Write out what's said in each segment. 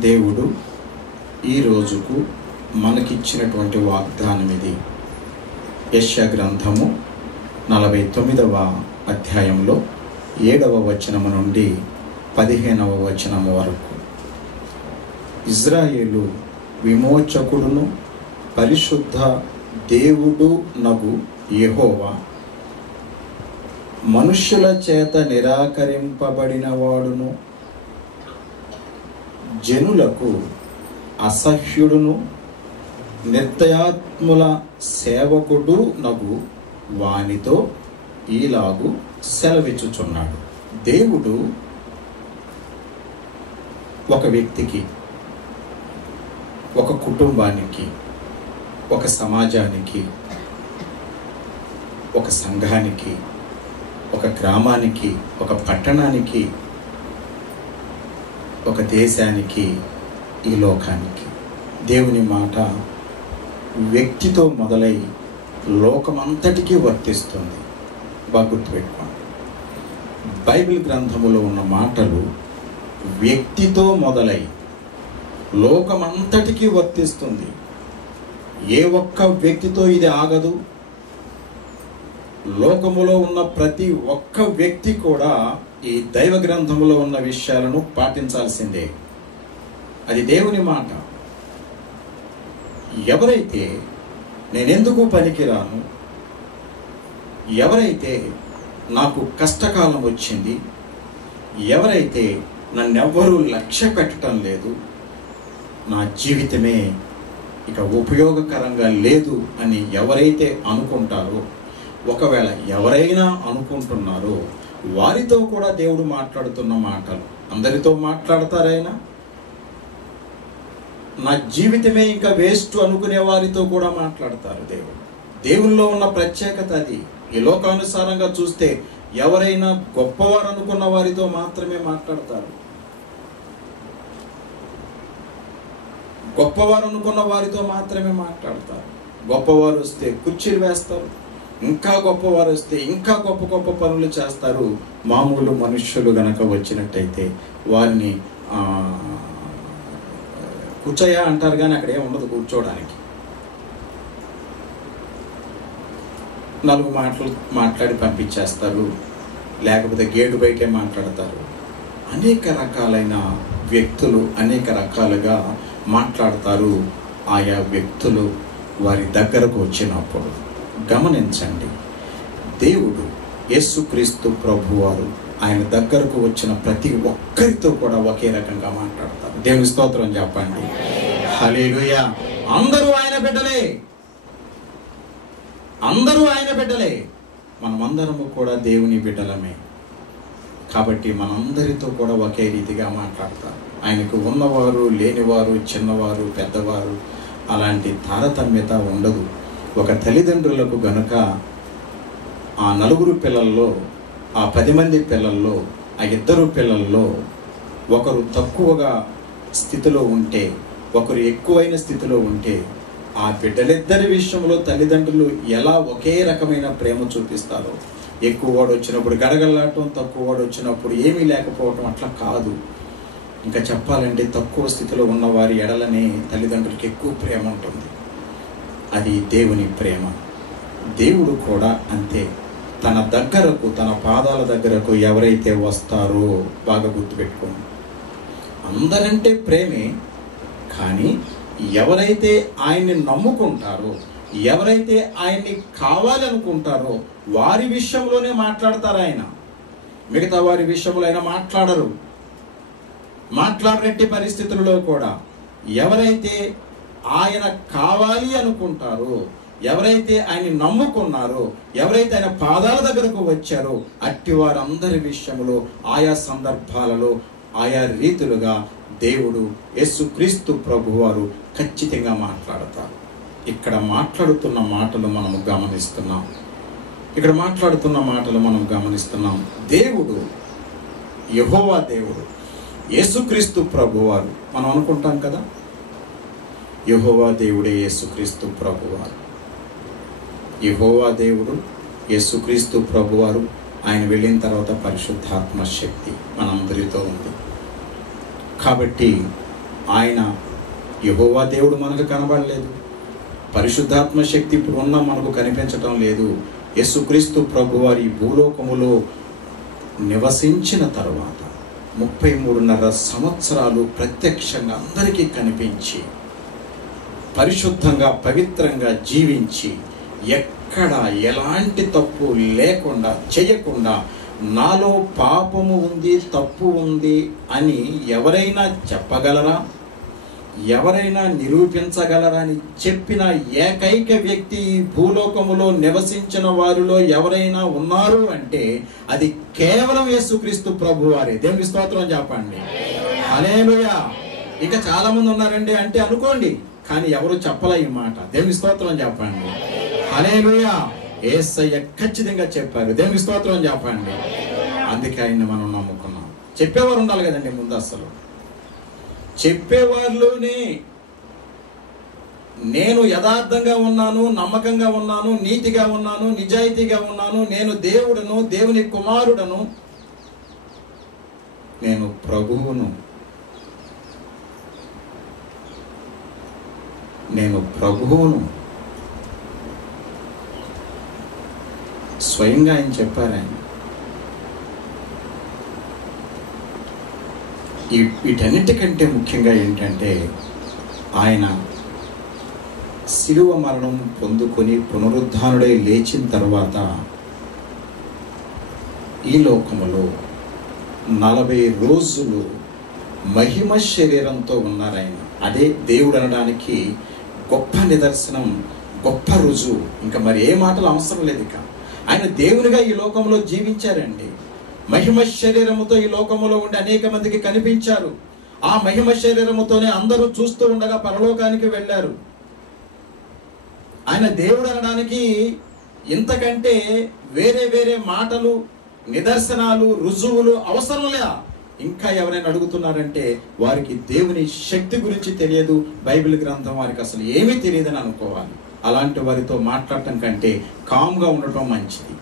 దేవుడు ఈ రోజుకు మనకిచ్చినటువంటి వాగ్దానం ఇది. యెషయా గ్రంథము 49వ అధ్యాయంలో 7వ వచనము నుండి 15వ వచనము వరకు. ఇజ్రాయేలు విమోచకుడును పరిశుద్ధ దేవుడు నగు యెహోవా మనుష్యుల చేత నిరాకరింపబడిన వాడును, జనులకు అసహ్యుడును, నిర్దయాత్ముల సేవకుడు నగు వానితో ఈలాగు సెలవిచ్చుచున్నాడు. దేవుడు ఒక వ్యక్తికి, ఒక కుటుంబానికి, ఒక సమాజానికి, ఒక సంఘానికి, ఒక గ్రామానికి, ఒక పట్టణానికి, ఒక దేశానికి, ఈ లోకానికి దేవుని మాట వ్యక్తితో మొదలై లోకమంతటికీ వర్తిస్తుంది. బాగా గుర్తుపెట్టుకోండి. బైబిల్ గ్రంథములో ఉన్న మాటలు వ్యక్తితో మొదలై లోకమంతటికీ వర్తిస్తుంది. ఏ ఒక్క వ్యక్తితో ఇది ఆగదు. లోకములో ఉన్న ప్రతి ఒక్క వ్యక్తి కూడా ఈ దైవ గ్రంథములో ఉన్న విషయాలను పాటించాల్సిందే. అది దేవుని మాట. ఎవరైతే నేనెందుకు పనికిరాను, ఎవరైతే నాకు కష్టకాలం వచ్చింది, ఎవరైతే నన్నెవ్వరూ లక్ష్య పెట్టడం లేదు, నా జీవితమే ఇక ఉపయోగకరంగా లేదు అని ఎవరైతే అనుకుంటారో, ఒకవేళ ఎవరైనా అనుకుంటున్నారో వారితో కూడా దేవుడు మాట్లాడుతున్న మాటలు. అందరితో మాట్లాడతారైనా, నా జీవితమే ఇంకా వేస్ట్ అనుకునే వారితో కూడా మాట్లాడతారు దేవుడు. దేవుల్లో ఉన్న ప్రత్యేకత అది. ఈ లోకానుసారంగా చూస్తే ఎవరైనా గొప్పవారు అనుకున్న వారితో మాత్రమే మాట్లాడతారు. గొప్పవారు అనుకున్న వారితో మాత్రమే మాట్లాడతారు. గొప్పవారు వస్తే కుర్చీలు వేస్తారు, ఇంకా గొప్పవారు వస్తే ఇంకా గొప్ప గొప్ప పనులు చేస్తారు. మామూలు మనుష్యులు గనక వచ్చినట్టయితే వారిని కూర్చోయా అంటారు, కానీ అక్కడ ఏమి ఉండదు కూర్చోవడానికి. 4 మాటలు మాట్లాడి పంపించేస్తారు, లేకపోతే గేటు బయటే మాట్లాడతారు. అనేక రకాలైన వ్యక్తులు అనేక రకాలుగా మాట్లాడతారు. ఆయా వ్యక్తులు వారి దగ్గరకు వచ్చినప్పుడు గమనించండి, దేవుడు యేసుక్రీస్తు ప్రభువారు ఆయన దగ్గరకు వచ్చిన ప్రతి ఒక్కరితో కూడా ఒకే రకంగా మాట్లాడతారు. దేవుని స్తోత్రం చెప్పండి. హల్లెలూయా. అందరూ ఆయన బిడ్డలే, అందరూ ఆయన బిడ్డలే. మనమందరము కూడా దేవుని బిడ్డలమే. కాబట్టి మనందరితో కూడా ఒకే రీతిగా మాట్లాడతారు. ఆయనకు ఉన్నవారు, లేనివారు, చిన్నవారు, పెద్దవారు అలాంటి తారతమ్యత ఉండదు. ఒక తల్లిదండ్రులకు గనుక ఆ 4 పిల్లల్లో, ఆ 10 మంది పిల్లల్లో, ఆ 2 పిల్లల్లో ఒకరు తక్కువగా స్థితిలో ఉంటే, ఒకరు ఎక్కువైన స్థితిలో ఉంటే, ఆ బిడ్డలిద్దరి విషయంలో తల్లిదండ్రులు ఎలా ఒకే రకమైన ప్రేమ చూపిస్తారో, ఎక్కువ వాడు వచ్చినప్పుడు గడగడలాడటం, తక్కువ వాడు వచ్చినప్పుడు ఏమీ లేకపోవటం అట్లా కాదు. ఇంకా చెప్పాలంటే తక్కువ స్థితిలో ఉన్న వారి ఎడలనే తల్లిదండ్రులకి ఎక్కువ ప్రేమ ఉంటుంది. అది దేవుని ప్రేమ. దేవుడు కూడా అంతే. తన దగ్గరకు, తన పాదాల దగ్గరకు ఎవరైతే వస్తారో, బాగా గుర్తుపెట్టుకోండి, అందరంటే ప్రేమే, కానీ ఎవరైతే ఆయన్ని నమ్ముకుంటారో, ఎవరైతే ఆయన్ని కావాలనుకుంటారో వారి విషయంలోనే మాట్లాడతారు ఆయన. మిగతా వారి విషయంలో ఆయన మాట్లాడరు. మాట్లాడనట్టి పరిస్థితులలో కూడా ఎవరైతే ఆయన కావాలి అనుకుంటారో, ఎవరైతే ఆయన్ని నమ్ముకున్నారో, ఎవరైతే ఆయన పాదాల దగ్గరకు వచ్చారో అట్టి వారందరి విషయంలో ఆయా సందర్భాలలో ఆయా రీతులుగా దేవుడు యేసుక్రీస్తు ప్రభువారు ఖచ్చితంగా మాట్లాడతారు. ఇక్కడ మాట్లాడుతున్న మాటలు మనము గమనిస్తున్నాం. దేవుడు యెహోవా దేవుడు, యేసుక్రీస్తు ప్రభువారు. మనం అనుకుంటాం కదా, యెహోవా దేవుడే యేసుక్రీస్తు ప్రభువారు. యెహోవా దేవుడు, యేసుక్రీస్తు ప్రభువారు. ఆయన వెళ్ళిన తర్వాత పరిశుద్ధాత్మ శక్తి మనందరితో ఉంది. కాబట్టి ఆయన యెహోవా దేవుడు మనకు కనబడలేదు. పరిశుద్ధాత్మ శక్తి ఇప్పుడు ఉన్నా మనకు కనిపించటం లేదు. యేసుక్రీస్తు ప్రభువారి భూలోకములో నివసించిన తరువాత 33.5 సంవత్సరాలు ప్రత్యక్షంగా అందరికీ కనిపించి పరిశుద్ధంగా పవిత్రంగా జీవించి ఎక్కడ ఎలాంటి తప్పు లేకుండా చేయకుండా నాలో పాపము ఉంది, తప్పు ఉంది అని ఎవరైనా చెప్పగలరా? ఎవరైనా నిరూపించగలరా అని చెప్పిన ఏకైక వ్యక్తి ఈ భూలోకములో నివసించిన వారిలో ఎవరైనా ఉన్నారు అంటే అది కేవలం యేసుక్రీస్తు ప్రభువారే. దేవునికి స్తోత్రం చెప్పండి. హల్లెలూయా. ఇంకా చాలా మంది ఉన్నారండి అంటే అనుకోండి, కానీ ఎవరు చెప్పలే ఈ మాట. దేవునికి స్తోత్రం చెప్పండి. హల్లెలూయా. యేసయ్య ఖచ్చితంగా చెప్పారు. దేవునికి స్తోత్రం చెప్పండి. అందుకే ఆయన్ని మనం నమ్ముకున్నాం. చెప్పేవారు ఉండాలి కదండి ముందు. అసలు చెప్పేవారిలోనే నేను యథార్థంగా ఉన్నాను, నమ్మకంగా ఉన్నాను, నీతిగా ఉన్నాను, నిజాయితీగా ఉన్నాను, నేను దేవుడను, దేవుని కుమారుడను, నేను ప్రభువును, స్వయంగా ఆయన చెప్పారు. ఆయన వీటన్నిటికంటే ముఖ్యంగా ఏంటంటే ఆయన శిలువ మరణం పొందుకొని పునరుద్ధానుడై లేచిన తర్వాత ఈ లోకములో 40 రోజులు మహిమ శరీరంతో ఉన్నారు ఆయన. అదే దేవుడు అనడానికి గొప్ప నిదర్శనం, గొప్ప రుజువు. ఇంకా మరి ఏ మాటలు అవసరం లేదు. ఇక ఆయన దేవునిగా ఈ లోకంలో జీవించారండి. మహిమ శరీరముతో ఈ లోకములో ఉండి అనేక మందికి కనిపించారు. ఆ మహిమ శరీరముతోనే అందరూ చూస్తూ ఉండగా పరలోకానికి వెళ్ళారు. ఆయన దేవుడు అనడానికి ఇంతకంటే వేరే వేరే మాటలు, నిదర్శనాలు, రుజువులు అవసరం లేదా? ఇంకా ఎవరైనా అడుగుతున్నారంటే వారికి దేవుని శక్తి గురించి తెలియదు, బైబిల్ గ్రంథం వారికి అసలు ఏమీ తెలియదని అనుకోవాలి. అలాంటి వారితో మాట్లాడటం కంటే కామ్గా ఉండటం మంచిది.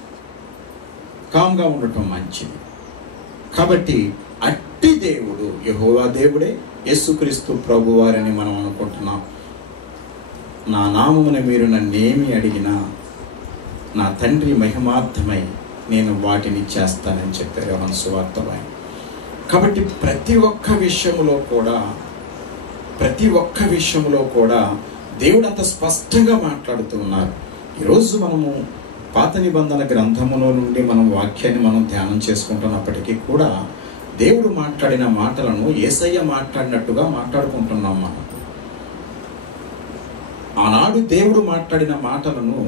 కాబట్టి అట్టి దేవుడు యెహోవా దేవుడే, యేసుక్రీస్తు ప్రభు వారిని మనం అనుకుంటున్నాం. నా నామమున మీరు నన్నేమి అడిగినా నా తండ్రి మహిమార్థమై నేను వాటిని చేస్తానని చెప్పారు యోహాను సువార్తలో. కాబట్టి ప్రతి ఒక్క విషయంలో కూడా దేవుడు అంత స్పష్టంగా మాట్లాడుతూ ఉన్నారు. ఈరోజు మనము పాత నిబంధన గ్రంథములో నుండి మనం వాక్యాన్ని మనం ధ్యానం చేసుకుంటున్నప్పటికీ కూడా దేవుడు మాట్లాడిన మాటలను యేసయ్య మాట్లాడినట్టుగా మాట్లాడుకుంటున్నాం. మనం ఆనాడు దేవుడు మాట్లాడిన మాటలను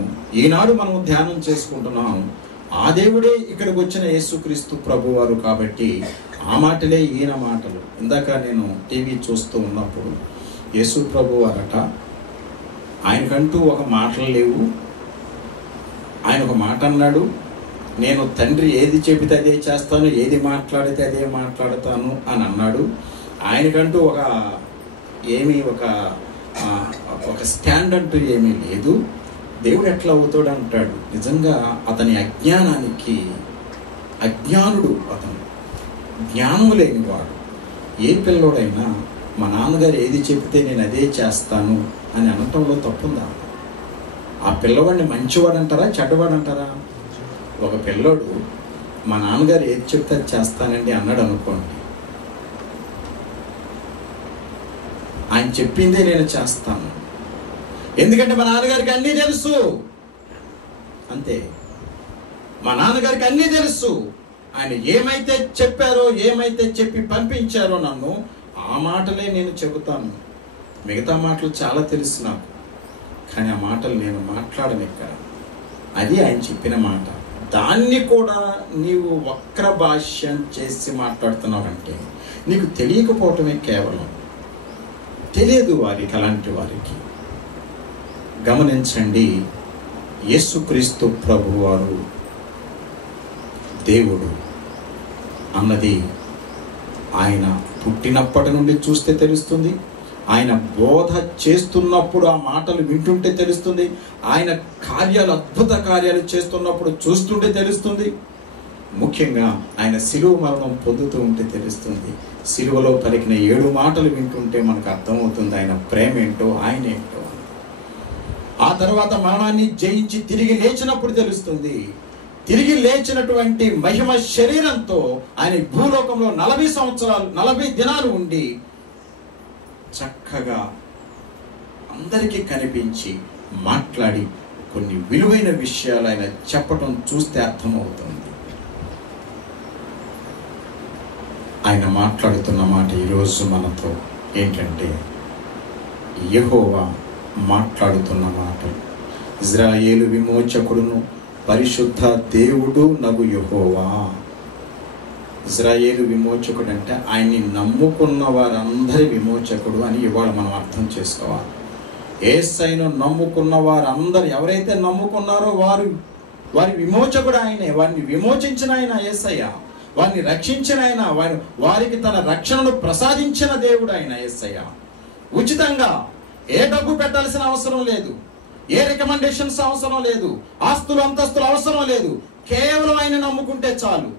ఈనాడు మనం ధ్యానం చేసుకుంటున్నాం. ఆ దేవుడే ఇక్కడికి వచ్చిన యేసుక్రీస్తు ప్రభువారు కాబట్టి ఆ మాటలే ఈయన మాటలు. ఇందాక నేను టీవీ చూస్తూ ఉన్నప్పుడు యేసు ప్రభువారట, ఆయనకంటూ ఒక మాటలు లేవు. ఆయన ఒక మాట అన్నాడు, నేను తండ్రి ఏది చెబితే అదే చేస్తాను, ఏది మాట్లాడితే అదే మాట్లాడతాను అని అన్నాడు. ఆయనకంటూ ఒక స్టాండ్ అంటూ ఏమీ లేదు. దేవుడు ఎట్లా అవుతాడు అంటాడు. నిజంగా అతని అజ్ఞానుడు, అతను జ్ఞానం లేనివాడు. ఏ పిల్లోడైనా మా నాన్నగారు ఏది చెబితే నేను అదే చేస్తాను అని అనటంలో తప్పుందా? ఆ పిల్లవాడిని మంచివాడు అంటారా, చెడ్డవాడు అంటారా? ఒక పిల్లోడు మా నాన్నగారు ఏది చెప్తే అది చేస్తానండి అన్నాడు అనుకోండి, ఆయన చెప్పిందే నేను చేస్తాను, ఎందుకంటే మా నాన్నగారికి అన్నీ తెలుసు. అంతే, మా నాన్నగారికి అన్నీ తెలుసు. ఆయన ఏమైతే చెప్పారో, ఏమైతే చెప్పి పంపించారో నన్ను, ఆ మాటలే నేను చెబుతాను. మిగతా మాటలు చాలా తెలుసు నాకు, కానీ ఆ మాటలు నేను మాట్లాడను ఇక్కడ. అది ఆయన చెప్పిన మాట. దాన్ని కూడా నీవు వక్ర భాష్యం చేసి మాట్లాడుతున్నావంటే నీకు తెలియకపోవటమే. కేవలం తెలియదు వారికి, అలాంటి వారికి. గమనించండి, యేసుక్రీస్తు ప్రభువారు దేవుడు అన్నది ఆయన పుట్టినప్పటి నుండి చూస్తే తెలుస్తుంది. ఆయన బోధ చేస్తున్నప్పుడు ఆ మాటలు వింటుంటే తెలుస్తుంది. ఆయన కార్యాలు, అద్భుత కార్యాలు చేస్తున్నప్పుడు చూస్తుంటే తెలుస్తుంది. ముఖ్యంగా ఆయన శిలువ మరణం పొందుతూ ఉంటే తెలుస్తుంది. శిలువలో పలికిన 7 మాటలు వింటుంటే మనకు అర్థమవుతుంది ఆయన ప్రేమ ఏంటో, ఆయన ఏంటో. ఆ తర్వాత మరణాన్ని జయించి తిరిగి లేచినప్పుడు తెలుస్తుంది. తిరిగి లేచినటువంటి మహిమ శరీరంతో ఆయన భూలోకంలో 40 దినాలు ఉండి చక్కగా అందరికీ కనిపించి మాట్లాడి కొన్ని విలువైన విషయాలు ఆయన చెప్పటం చూస్తే అర్థమవుతుంది. ఆయన మాట్లాడుతున్న మాట ఈరోజు మనతో ఏంటంటే, యెహోవా మాట్లాడుతున్న మాట. ఇజ్రాయేలు విమోచకుడును పరిశుద్ధ దేవుడు నగు యెహోవా. ఇజ్రాయేలు విమోచకుడు అంటే ఆయన్ని నమ్ముకున్న వారందరి విమోచకుడు అని ఇవాళ మనం అర్థం చేసుకోవాలి. యేసయ్యను నమ్ముకున్న వారందరూ ఎవరైతే నమ్ముకున్నారో వారి విమోచకుడు ఆయనే. వారిని విమోచించిన ఆయన యేసయ్య, వారిని రక్షించిన ఆయన, వారికి తన రక్షణను ప్రసాదించిన దేవుడు ఆయన యేసయ్య. ఉచితంగా ఏ డబ్బు పెట్టాల్సిన అవసరం లేదు, ఏ రికమెండేషన్స్ అవసరం లేదు, ఆస్తులు అంతస్తులు అవసరం లేదు. కేవలం ఆయన నమ్ముకుంటే చాలు.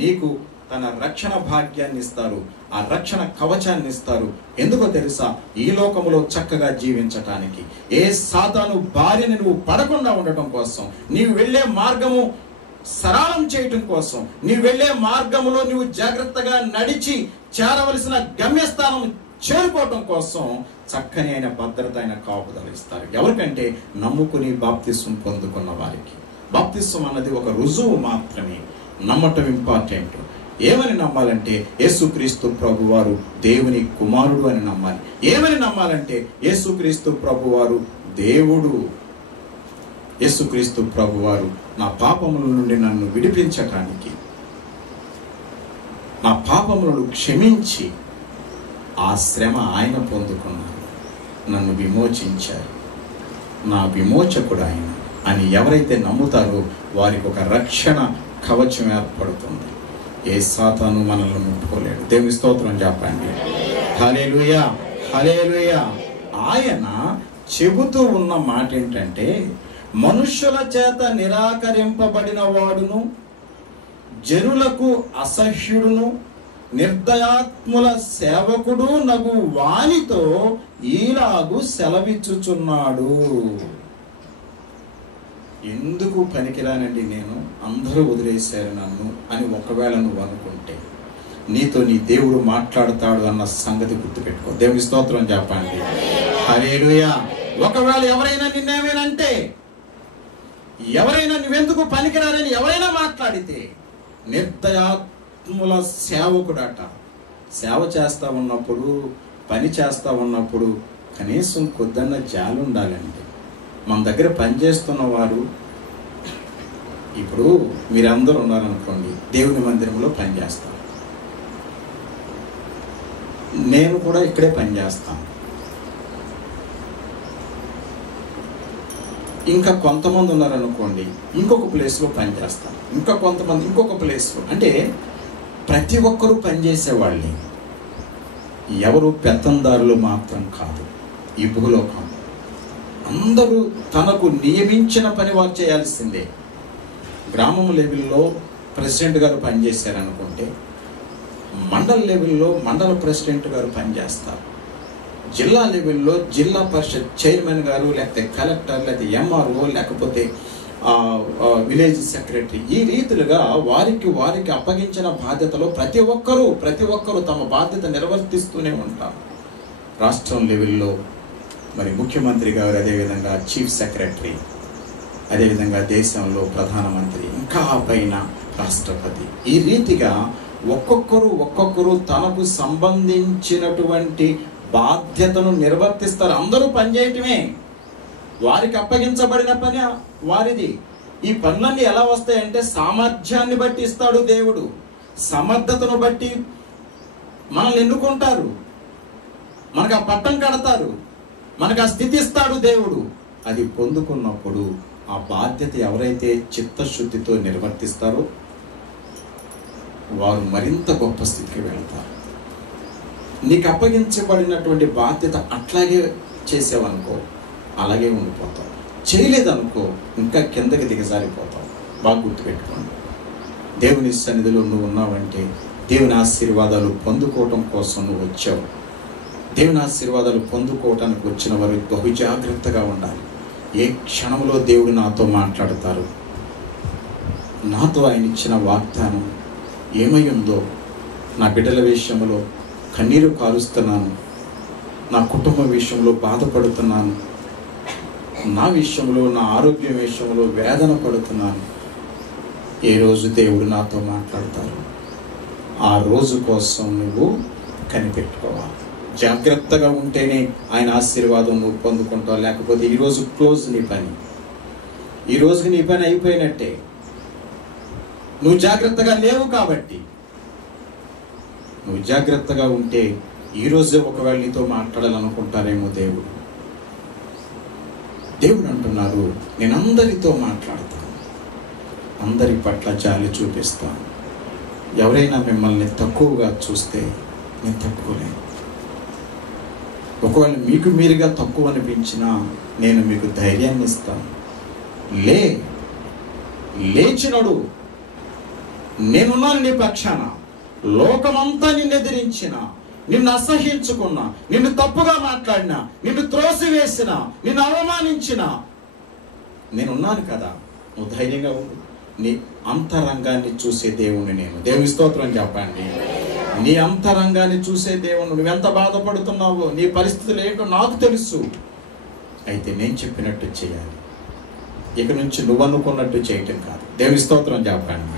నీకు తన రక్షణ భాగ్యాన్ని ఇస్తారు, ఆ రక్షణ కవచాన్ని ఇస్తారు. ఎందుకో తెలుసా? ఈ లోకములో చక్కగా జీవించటానికి, ఏ సాతాను బారిని నువ్వు పడకుండా ఉండటం కోసం, నీవు వెళ్ళే మార్గము సరళం చేయటం కోసం, నీవు వెళ్ళే మార్గములో నువ్వు జాగ్రత్తగా నడిచి చేరవలసిన గమ్యస్థానం చేరుకోవటం కోసం చక్కని ఆయన భద్రత, ఆయన కాపుదలు ఇస్తారు. ఎవరికంటే నమ్ముకుని బాప్తిస్వం పొందుకున్న వారికి. బాప్తిస్వం అన్నది ఒక రుజువు మాత్రమే, నమ్మటం ఇంపార్టెంట్. ఏమని నమ్మాలంటే యేసుక్రీస్తు ప్రభువారు దేవుని కుమారుడు అని నమ్మాలి. ఏమని నమ్మాలంటే యేసుక్రీస్తు ప్రభువారు దేవుడు. యేసుక్రీస్తు ప్రభువారు నా పాపముల నుండి నన్ను విడిపించటానికి, నా పాపములను క్షమించి ఆ శ్రమ ఆయన పొందుకున్నారు, నన్ను విమోచించారు, నా విమోచకుడు ఆయన అని ఎవరైతే నమ్ముతారో వారికి ఒక రక్షణ కవచం ఏర్పడుతుంది. ఏ సాతాను మనల్ని ముట్టుకోలేడు. దేవుని స్తోత్రం చెప్పండి. హల్లెలూయా, హల్లెలూయా. ఆయన చెబుతూ ఉన్న మాట ఏంటంటే, మనుష్యుల చేత నిరాకరింపబడిన వాడును, జనులకు అసహ్యుడును, నిర్దయాత్ముల సేవకుడు నగు వానితో ఈలాగు సెలవిచ్చుచున్నాడు. ఎందుకు పనికిరానండి నేను, అందరూ వదిలేశారు నన్ను అని ఒకవేళ నువ్వు అనుకుంటే, నీతో నీ దేవుడు మాట్లాడతాడు అన్న సంగతి గుర్తుపెట్టుకో. దేవుని స్తోత్రం చెప్పండి. హల్లెలూయా. ఒకవేళ ఎవరైనా నిన్నేమేనంటే, ఎవరైనా నువ్వెందుకు పనికిరారని ఎవరైనా మాట్లాడితే, నిర్దయాత్ముల సేవకుడట. సేవ చేస్తా ఉన్నప్పుడు, పని చేస్తా ఉన్నప్పుడు కనీసం కొద్దన్న జాలి ఉండాలండి. మన దగ్గర పనిచేస్తున్న వారు, ఇప్పుడు మీరందరూ ఉన్నారనుకోండి, దేవుని మందిరంలో పనిచేస్తాను, నేను కూడా ఇక్కడే పనిచేస్తాను. ఇంకా కొంతమంది ఉన్నారనుకోండి, ఇంకొక ప్లేస్లో పనిచేస్తాను, ఇంకా కొంతమంది ఇంకొక ప్లేస్లో. అంటే ప్రతి ఒక్కరూ పనిచేసేవాళ్ళే, ఎవరు పెత్తందారులు మాత్రం కాదు. ఈ భూలోకం అందరూ తనకు నియమించిన పని వారు చేయాల్సిందే. గ్రామం లెవెల్లో ప్రెసిడెంట్ గారు పనిచేశారనుకుంటే, మండల లెవెల్లో మండల ప్రెసిడెంట్ గారు పనిచేస్తారు, జిల్లా లెవెల్లో జిల్లా పరిషత్ చైర్మన్ గారు, లేకపోతే కలెక్టర్, లేకపోతే ఎంఆర్ఓ, లేకపోతే విలేజ్ సెక్రటరీ. ఈ రీతిలుగా వారికి అప్పగించిన బాధ్యతలో ప్రతి ఒక్కరూ తమ బాధ్యత నిర్వర్తిస్తూనే ఉంటారు. రాష్ట్రం లెవెల్లో మరి ముఖ్యమంత్రి గారు, అదేవిధంగా చీఫ్ సెక్రటరీ, అదేవిధంగా దేశంలో ప్రధానమంత్రి, ఇంకా పైన రాష్ట్రపతి. ఈ రీతిగా ఒక్కొక్కరు తనకు సంబంధించినటువంటి బాధ్యతను నిర్వర్తిస్తారు. అందరూ పనిచేయటమే, వారికి అప్పగించబడిన పని వారిది. ఈ పనులన్నీ ఎలా వస్తాయంటే సామర్థ్యాన్ని బట్టి ఇస్తాడు దేవుడు, సమర్థతను బట్టి మనల్ని ఎన్నుకుంటారు, మనకు ఆ పట్టం కడతారు, మనకు ఆ స్థితి ఇస్తాడు దేవుడు. అది పొందుకున్నప్పుడు ఆ బాధ్యత ఎవరైతే చిత్తశుద్ధితో నిర్వర్తిస్తారో వారు మరింత గొప్ప స్థితికి వెళ్తారు. నీకు అప్పగించబడినటువంటి బాధ్యత అట్లాగే చేసావనుకో, అలాగే ఉండిపోతావు. చేయలేదనుకో, ఇంకా కిందకి దిగజారిపోతావు. బాగా గుర్తుపెట్టుకోండి. దేవుని సన్నిధిలో నువ్వు ఉన్నావంటే దేవుని ఆశీర్వాదాలు పొందుకోవటం కోసం నువ్వు వచ్చావు. దేవుని ఆశీర్వాదాలు పొందుకోవటానికి వచ్చిన వారు బహు జాగ్రత్తగా ఉండాలి. ఏ క్షణంలో దేవుడు నాతో మాట్లాడతారు, నాతో ఆయన ఇచ్చిన వాగ్దానం ఏమై ఉందో, నా బిడ్డల విషయంలో కన్నీరు కారుస్తున్నాను, నా కుటుంబం విషయంలో బాధపడుతున్నాను, నా విషయంలో, నా ఆరోగ్యం విషయంలో వేదన పడుతున్నాను, ఏ రోజు దేవుడు నాతో మాట్లాడతారు, ఆ రోజు కోసం నువ్వు కనిపెట్టుకోవాలి. జాగ్రత్తగా ఉంటేనే ఆయన ఆశీర్వాదం నువ్వు పొందుకుంటావు. లేకపోతే ఈరోజు క్లోజ్ నీ పని, ఈ రోజుకి నీ పని అయిపోయినట్టే. నువ్వు జాగ్రత్తగా లేవు కాబట్టి. నువ్వు జాగ్రత్తగా ఉంటే ఈరోజే ఒకవేళ నీతో మాట్లాడాలనుకుంటారేమో దేవుడు. దేవుడు అంటున్నారు, నేను అందరితో మాట్లాడతాను, అందరి పట్ల జాలి చూపిస్తాను. ఎవరైనా మిమ్మల్ని తక్కువగా చూస్తే నేను తట్టుకోలేను. ఒకవేళ మీకు మీరుగా తక్కువ అనిపించినా నేను మీకు ధైర్యాన్ని ఇస్తాను. లేచినడు, నేనున్నాను నీ పక్షాన. లోకమంతా నిన్ను ఎదిరించిన, నిన్ను అసహ్యించుకున్నా, నిన్ను తప్పుగా మాట్లాడినా, నిన్ను త్రోసివేసిన, నిన్ను అవమానించిన, నేనున్నాను కదా, నువ్వు ధైర్యంగా ఉండు. నీ అంతరంగాన్ని చూసే దేవుణ్ణి నేను. దేవుని స్తోత్రం చెప్పండి. నీ అంతరంగాన్ని చూసే దేవుణ్ణి. నువ్వెంత బాధపడుతున్నావో, నీ పరిస్థితులు ఏంటో నాకు తెలుసు. అయితే నేను చెప్పినట్టు చేయాలి. ఇక నుంచి నువ్వు అనుకున్నట్టు చేయటం కాదు. దేవుని స్తోత్రం చెప్పండి.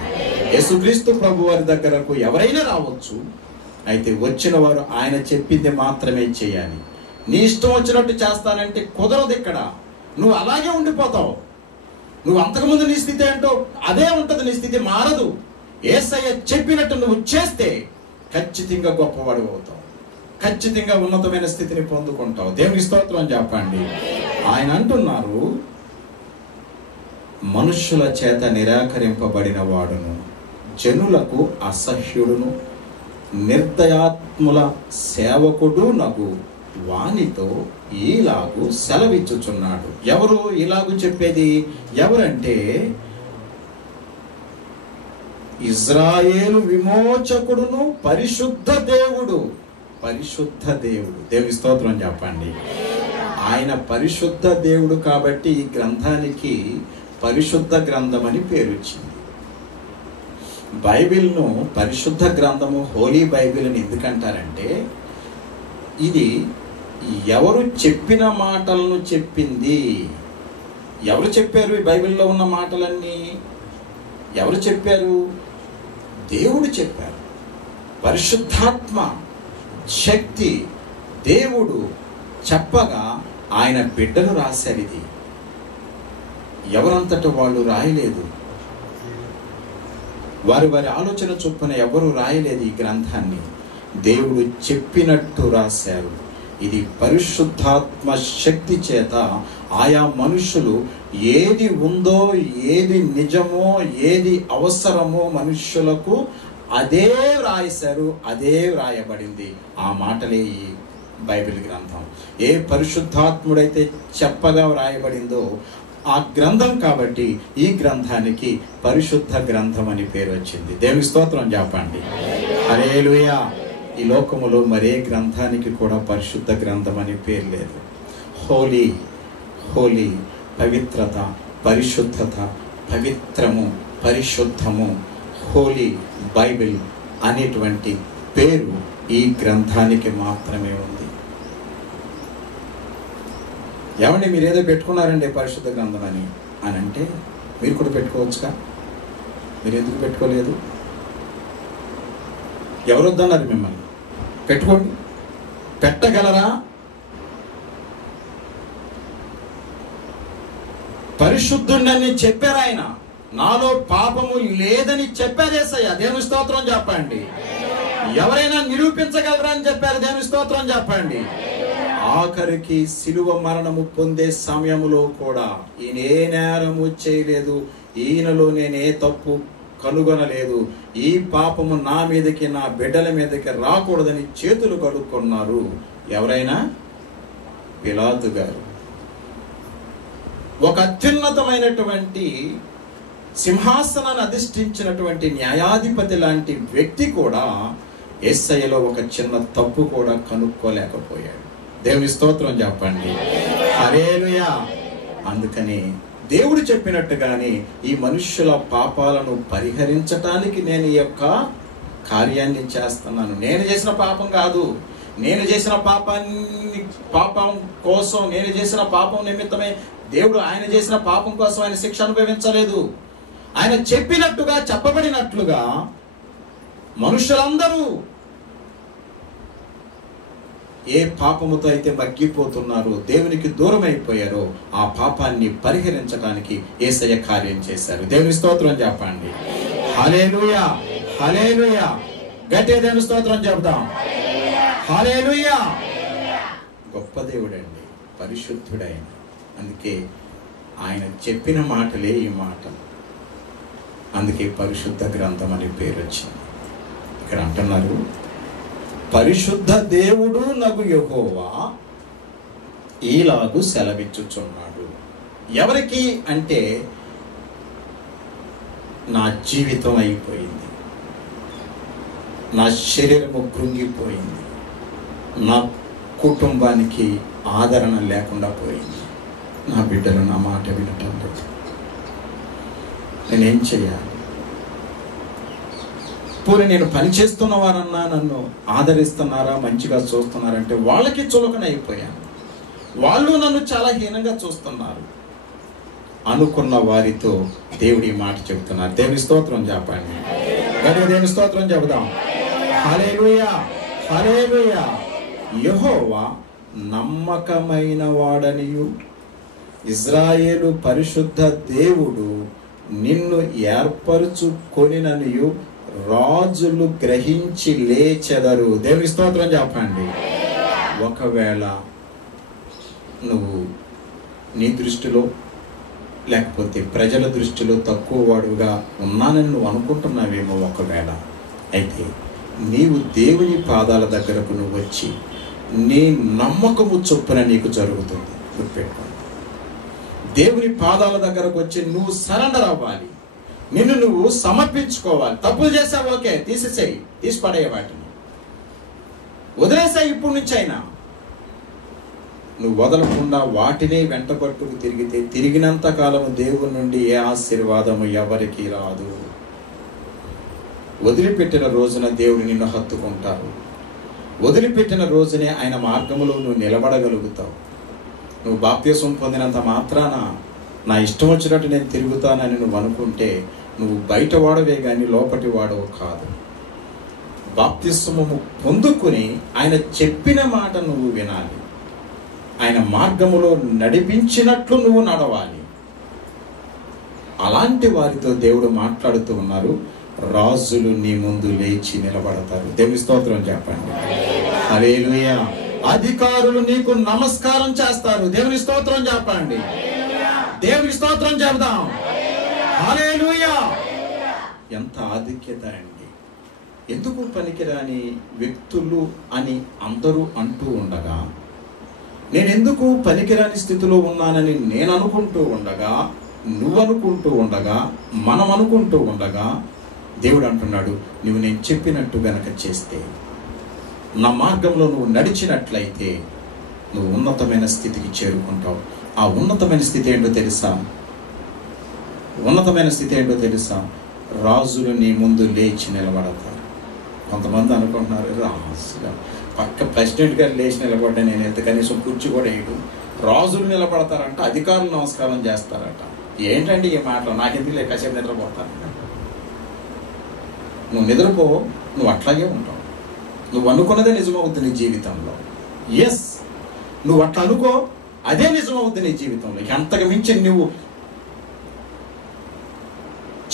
యేసుక్రీస్తు ప్రభు వారి దగ్గరకు ఎవరైనా రావచ్చు. అయితే వచ్చిన వారు ఆయన చెప్పింది మాత్రమే చేయాలి. నీ ఇష్టం వచ్చినట్టు చేస్తానంటే కుదరదు. ఇక్కడ నువ్వు అలాగే ఉండిపోతావు. నువ్వు అంతకుముందు నీ స్థితి ఏంటో అదే ఉంటుంది, నీ స్థితి మారదు. యేసయ్య చెప్పినట్టు నువ్వు చేస్తే ఖచ్చితంగా గొప్పవాడు అవుతావు, ఖచ్చితంగా ఉన్నతమైన స్థితిని పొందుకుంటావు. దేవుని స్తోత్రం చెప్పండి. ఆయన అంటున్నారు, మనుష్యుల చేత నిరాకరింపబడిన వాడును, జనులకు అసహ్యుడును, నిర్దయాత్ముల సేవకుడు నగు వానితో ఈలాగు సెలవిచ్చుచున్నాడు. ఎవరు ఇలాగు చెప్పేది? ఎవరంటే ఇజ్రాయేలు విమోచకుడును పరిశుద్ధ దేవుడు. పరిశుద్ధ దేవుడు. దేవుని స్తోత్రం చెప్పండి. ఆయన పరిశుద్ధ దేవుడు కాబట్టి ఈ గ్రంథానికి పరిశుద్ధ గ్రంథం అని పేరు వచ్చింది. బైబిల్ను పరిశుద్ధ గ్రంథము, హోలీ బైబిల్ అని ఎందుకంటారంటే, ఇది ఎవరు చెప్పిన మాటలను చెప్పింది. ఎవరు చెప్పారు ఈ బైబిల్లో ఉన్న మాటలన్నీ? ఎవరు చెప్పారు? దేవుడు చెప్పారు. పరిశుద్ధాత్మ శక్తి దేవుడు చెప్పగా ఆయన బిడ్డలు రాశారు. ఇది ఎవరంతట వాళ్ళు రాయలేదు. వారి ఆలోచన చొప్పున ఎవరు రాయలేదు. ఈ గ్రంథాన్ని దేవుడు చెప్పినట్టు రాశారు. ఇది పరిశుద్ధాత్మ శక్తి చేత ఆయా మనుషులు ఏది ఉందో, ఏది నిజమో, ఏది అవసరమో మనుష్యులకు అదే రాశారు, అదే రాయబడింది. ఆ మాటలే ఈ బైబిల్ గ్రంథం. ఏ పరిశుద్ధాత్ముడైతే చెప్పగా రాయబడిందో ఆ గ్రంథం కాబట్టి ఈ గ్రంథానికి పరిశుద్ధ గ్రంథం అని పేరు వచ్చింది. దేవుని స్తోత్రం చెప్పండి. హల్లెలూయా. ఈ లోకములో మరే గ్రంథానికి కూడా పరిశుద్ధ గ్రంథం అని పేరు లేదు. హోలీ, హోలీ, పవిత్రత, పరిశుద్ధత, పవిత్రము, పరిశుద్ధము, హోలీ బైబిల్ అనేటువంటి పేరు ఈ గ్రంథానికి మాత్రమే ఉంది. ఏమండి, మీరు ఏదో పెట్టుకున్నారండి పరిశుద్ధ గ్రంథం అని అంటే మీరు కూడా పెట్టుకోవచ్చుగా? మీరు ఎందుకు పెట్టుకోలేదు? ఎవరు వద్దన్నారు మిమ్మల్ని? పెట్టుకోండి. పెట్టగలరా? పరిశుద్ధుడని చెప్పారు ఆయన. నాలో పాపము లేదని చెప్పారు యేసయ్య. దేవుని స్తోత్రం చెప్పండి. ఎవరైనా నిరూపించగలరా అని చెప్పారు. దేవుని స్తోత్రం చెప్పండి. ఆఖరికి శిలువ మరణము పొందే సమయంలో కూడా ఈయన ఏ నేరము చేయలేదు, ఈయనలో నేనే తప్పు కనుగొనలేదు, ఈ పాపము నా మీదకి, నా బిడ్డల మీదకి రాకూడదని చేతులు కడుక్కున్నారు. ఎవరైనా? పిలాతు గారు. ఒక అత్యున్నతమైనటువంటి సింహాసనాన్ని అధిష్ఠించినటువంటి న్యాయాధిపతి లాంటి వ్యక్తి కూడా యేసయ్యలో ఒక చిన్న తప్పు కూడా కనుక్కోలేకపోయాడు. దేవుని స్తోత్రం చెప్పండి. హల్లెలూయా. అందుకని దేవుడు చెప్పినట్టుగానే ఈ మనుష్యుల పాపాలను పరిహరించటానికి నేను ఈ యొక్క కార్యాన్ని చేస్తున్నాను. నేను చేసిన పాపం కాదు, నేను చేసిన పాపం కోసం, నేను చేసిన పాపం నిమిత్తమే దేవుడు ఆయన చేసిన పాపం కోసం ఆయన శిక్ష అనుభవించలేదు. ఆయన చెప్పినట్టుగా, చెప్పబడినట్లుగా మనుషులందరూ ఏ పాపముతో అయితే మగ్గిపోతున్నారో, దేవునికి దూరం అయిపోయారో, ఆ పాపాన్ని పరిహరించడానికి యేసయ్య కార్యం చేశారు. దేవుని స్తోత్రం చెప్పండి. హల్లెలూయా, హల్లెలూయా. గట్టిగా దేవుని స్తోత్రం చెప్దాం. హల్లెలూయా. గొప్ప దేవుడండి, పరిశుద్ధుడైన. అందుకే ఆయన చెప్పిన మాటలే ఈ మాటలు. అందుకే పరిశుద్ధ గ్రంథం అని పేరు వచ్చింది. ఇక్కడ అంటున్నారు, పరిశుద్ధ దేవుడు నగు యెహోవా ఈలాగు సెలవిచ్చుచున్నాడు. ఎవరికి అంటే, నా జీవితం అయిపోయింది, నా శరీరము కృంగిపోయింది, నా కుటుంబానికి ఆదరణ లేకుండా పోయింది, నా బిడ్డలు నా మాట వినటం లేదు, నేనేం చేయాలి? పోనీ నేను పనిచేస్తున్న వారన్నా నన్ను ఆదరిస్తున్నారా, మంచిగా చూస్తున్నారంటే వాళ్ళకి చులకన అయిపోయాను, వాళ్ళు నన్ను చాలా హీనంగా చూస్తున్నారు అనుకున్న వారితో దేవుడి మాట చెబుతున్నారు. దేవుని స్తోత్రం చెప్పండి. దేవుని స్తోత్రం చెబుదాం. హల్లెలూయా, హల్లెలూయా. యెహోవా నమ్మకమైన వాడనియు, ఇజ్రాయేలు పరిశుద్ధ దేవుడు నిన్ను ఏర్పరచుకొనిననియు రాజులు గ్రహించి లేచెదరు. దేవుని స్తోత్రం చెప్పండి. ఒకవేళ నువ్వు నీ దృష్టిలో లేకపోతే ప్రజల దృష్టిలో తక్కువ వాడుగా ఉన్నానని నువ్వు అనుకుంటున్నావేమో ఒకవేళ, అయితే నీవు దేవుని పాదాల దగ్గరకు నువ్వు వచ్చి నీ నమ్మకము చొప్పున నీకు జరుగుతుంది. గుర్తుపెట్టుకోండి. దేవుని పాదాల దగ్గరకు వచ్చి నువ్వు సరెండర్ అవ్వాలి, నిన్ను నువ్వు సమర్పించుకోవాలి. తప్పులు చేసావు, ఓకే, తీసేసేయి, తీసి పడేయ, వాటిని వదిలేసాయి. ఇప్పటి నుంచి అయినా నువ్వు వదలకుండా వాటినే వెంట పట్టుకు తిరిగితే తిరిగినంత కాలము దేవుని నుండి ఏ ఆశీర్వాదము ఎవరికి రాదు. వదిలిపెట్టిన రోజున దేవుడు నిన్ను హత్తుకుంటారు. వదిలిపెట్టిన రోజునే ఆయన మార్గములో నువ్వు నిలబడగలుగుతావు. నువ్వు బాప్తిస్మం పొందినంత మాత్రాన నా ఇష్టం వచ్చినట్టు నేను తిరుగుతానని నువ్వు అనుకుంటే నువ్వు బయట వాడవే కానీ లోపటి వాడవు కాదు. బాప్తిస్మము పొందుకుని ఆయన చెప్పిన మాట నువ్వు వినాలి, ఆయన మార్గములో నడిపించినట్లు నువ్వు నడవాలి. అలాంటి వారితో దేవుడు మాట్లాడుతూ ఉన్నారు. రాజులు నీ ముందు లేచి నిలబడతారు. దేవుని స్తోత్రం చెప్పండి. హల్లెలూయా. అధికారులు నీకు నమస్కారం చేస్తారు. దేవుని స్తోత్రం చెప్పండి. దేవుని స్తోత్రం చెబుదాం. హల్లెలూయా. ఎంత ఆధిక్యత అండి. ఎందుకు పనికిరాని వ్యక్తులు అని అందరూ అంటూ ఉండగా, నేనెందుకు పనికిరాని స్థితిలో ఉన్నానని నేను అనుకుంటూ ఉండగా, నువ్వు అనుకుంటూ ఉండగా, మనం అనుకుంటూ ఉండగా, దేవుడు అంటున్నాడు, నువ్వు నేను చెప్పినట్టు గనక చేస్తే, నా మార్గంలో నువ్వు నడిచినట్లయితే నువ్వు ఉన్నతమైన స్థితికి చేరుకుంటావు. ఆ ఉన్నతమైన స్థితి ఏంటో తెలుసా? ఉన్నతమైన స్థితి ఏంటో తెలుసా? రాజులు నీ ముందు లేచి నిలబడతారు. కొంతమంది అనుకుంటున్నారు, రాజుగా పక్క ప్రెసిడెంట్ గారు లేచి నిలబడ్డా నేను ఎంత కనీసం కుర్చీ కూడా వేయడు, రాజులు నిలబడతారంట, అధికారులు నమస్కారం చేస్తారట. ఏంటండి ఈ మాటలు? నాకెందుకు లేక కాసేపు నిద్రపోతాను. నువ్వు నిద్రపో, నువ్వు అట్లాగే ఉంటావు. నువ్వు అనుకున్నదే నిజమవుతుంది నీ జీవితంలో. ఎస్, నువ్వు అట్లా అనుకో, అదే నిజమవుతుంది నీ జీవితంలో. ఎంతకు మించి నువ్వు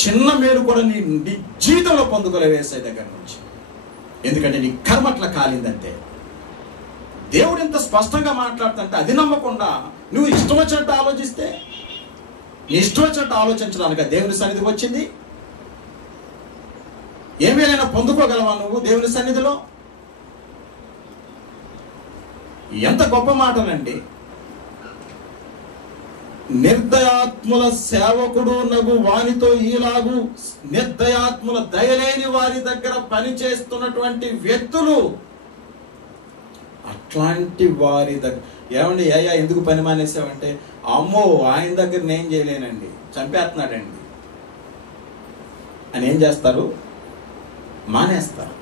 చిన్న మేలు కూడా నీ జీవితంలో పొందుకోలేవు యేసయ్య దగ్గర నుంచి. ఎందుకంటే నీ కర్మ అట్లా కాలిందంటే. దేవుడు ఎంత స్పష్టంగా మాట్లాడుతుంటే అది నమ్మకుండా నువ్వు ఇష్టం వచ్చినట్టు ఆలోచిస్తే, నీ ఇష్టం వచ్చినట్టు ఆలోచించడానికి దేవుని సన్నిధికి వచ్చింది. ఏమైనా పొందుకోగలవా నువ్వు దేవుని సన్నిధిలో? ఎంత గొప్ప మాటలండి. నిర్దయాత్ముల సేవకుడు నగు వానితో ఈలాగు నిర్దయాత్ముల దయలేని వారి దగ్గర పనిచేస్తున్నటువంటి వ్యక్తులు, అట్లాంటి వారి దగ్గర ఏమండి అయ్యా ఎందుకు పని మానేసావంటే, అమ్మో ఆయన దగ్గర నేను చేయలేనండి, చంపేస్తున్నాడండి అని ఏం చేస్తారు? మానేస్తారు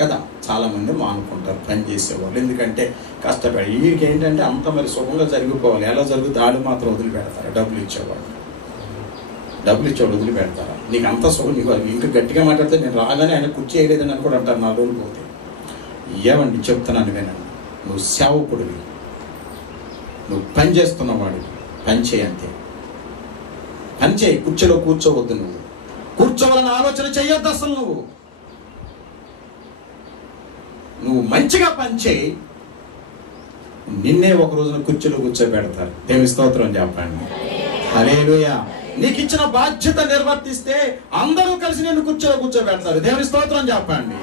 కదా. చాలామంది మానుకుంటారు పని చేసేవాళ్ళు. ఎందుకంటే కష్టపడి వీరికి ఏంటంటే అంత మరి సుఖంగా జరిగిపోవాలి. ఎలా జరుగుతుంది? ఆడు మాత్రం వదిలిపెడతారు. డబ్బులు ఇచ్చేవాడు వదిలిపెడతారా? నీకు అంత సుఖం, నీకు ఇంకా గట్టిగా మాట్లాడితే నేను రాగానే ఆయన కుర్చీ వేయలేదని అని కూడా అంటారు 4 రోజులు పోతే. ఏమండి చెప్తున్నాను వినండి, నువ్వు సేవకుడివి, నువ్వు పని చేస్తున్నవాడు, పని చేయంతే. పని చేయి, కుర్చీలో కూర్చోవద్దు. నువ్వు కూర్చోవాలని ఆలోచన చేయొద్దు అసలు. నువ్వు మంచిగా పని చేయి, నిన్నే ఒక రోజున కుర్చీలో కూర్చోబెడతారు. దేవుని స్తోత్రం చెప్పండి. హల్లెలూయా. నీకు ఇచ్చిన బాధ్యత నిర్వర్తిస్తే అందరూ కలిసి నిన్ను కుర్చీలో కూర్చోబెడతారు. దేవుని స్తోత్రం చెప్పండి.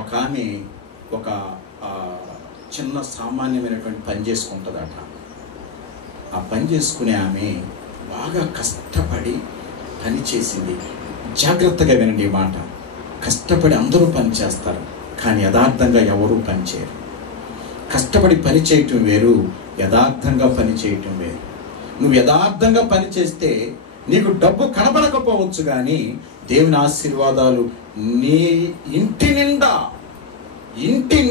ఒక ఆమె ఒక చిన్న సామాన్యమైనటువంటి పని చేసుకుంటుందట. ఆ పని చేసుకునే ఆమె బాగా కష్టపడి పని చేసింది. జాగ్రత్తగా వినండి ఈ మాట. కష్టపడి అందరూ పని చేస్తారు, కానీ యథార్థంగా ఎవరూ పని చేయరు. కష్టపడి పని చేయటం వేరు, యథార్థంగా పని చేయటం వేరు. నువ్వు యథార్థంగా పని చేస్తే నీకు డబ్బు కనబడకపోవచ్చు, కానీ దేవుని ఆశీర్వాదాలు నీ ఇంటి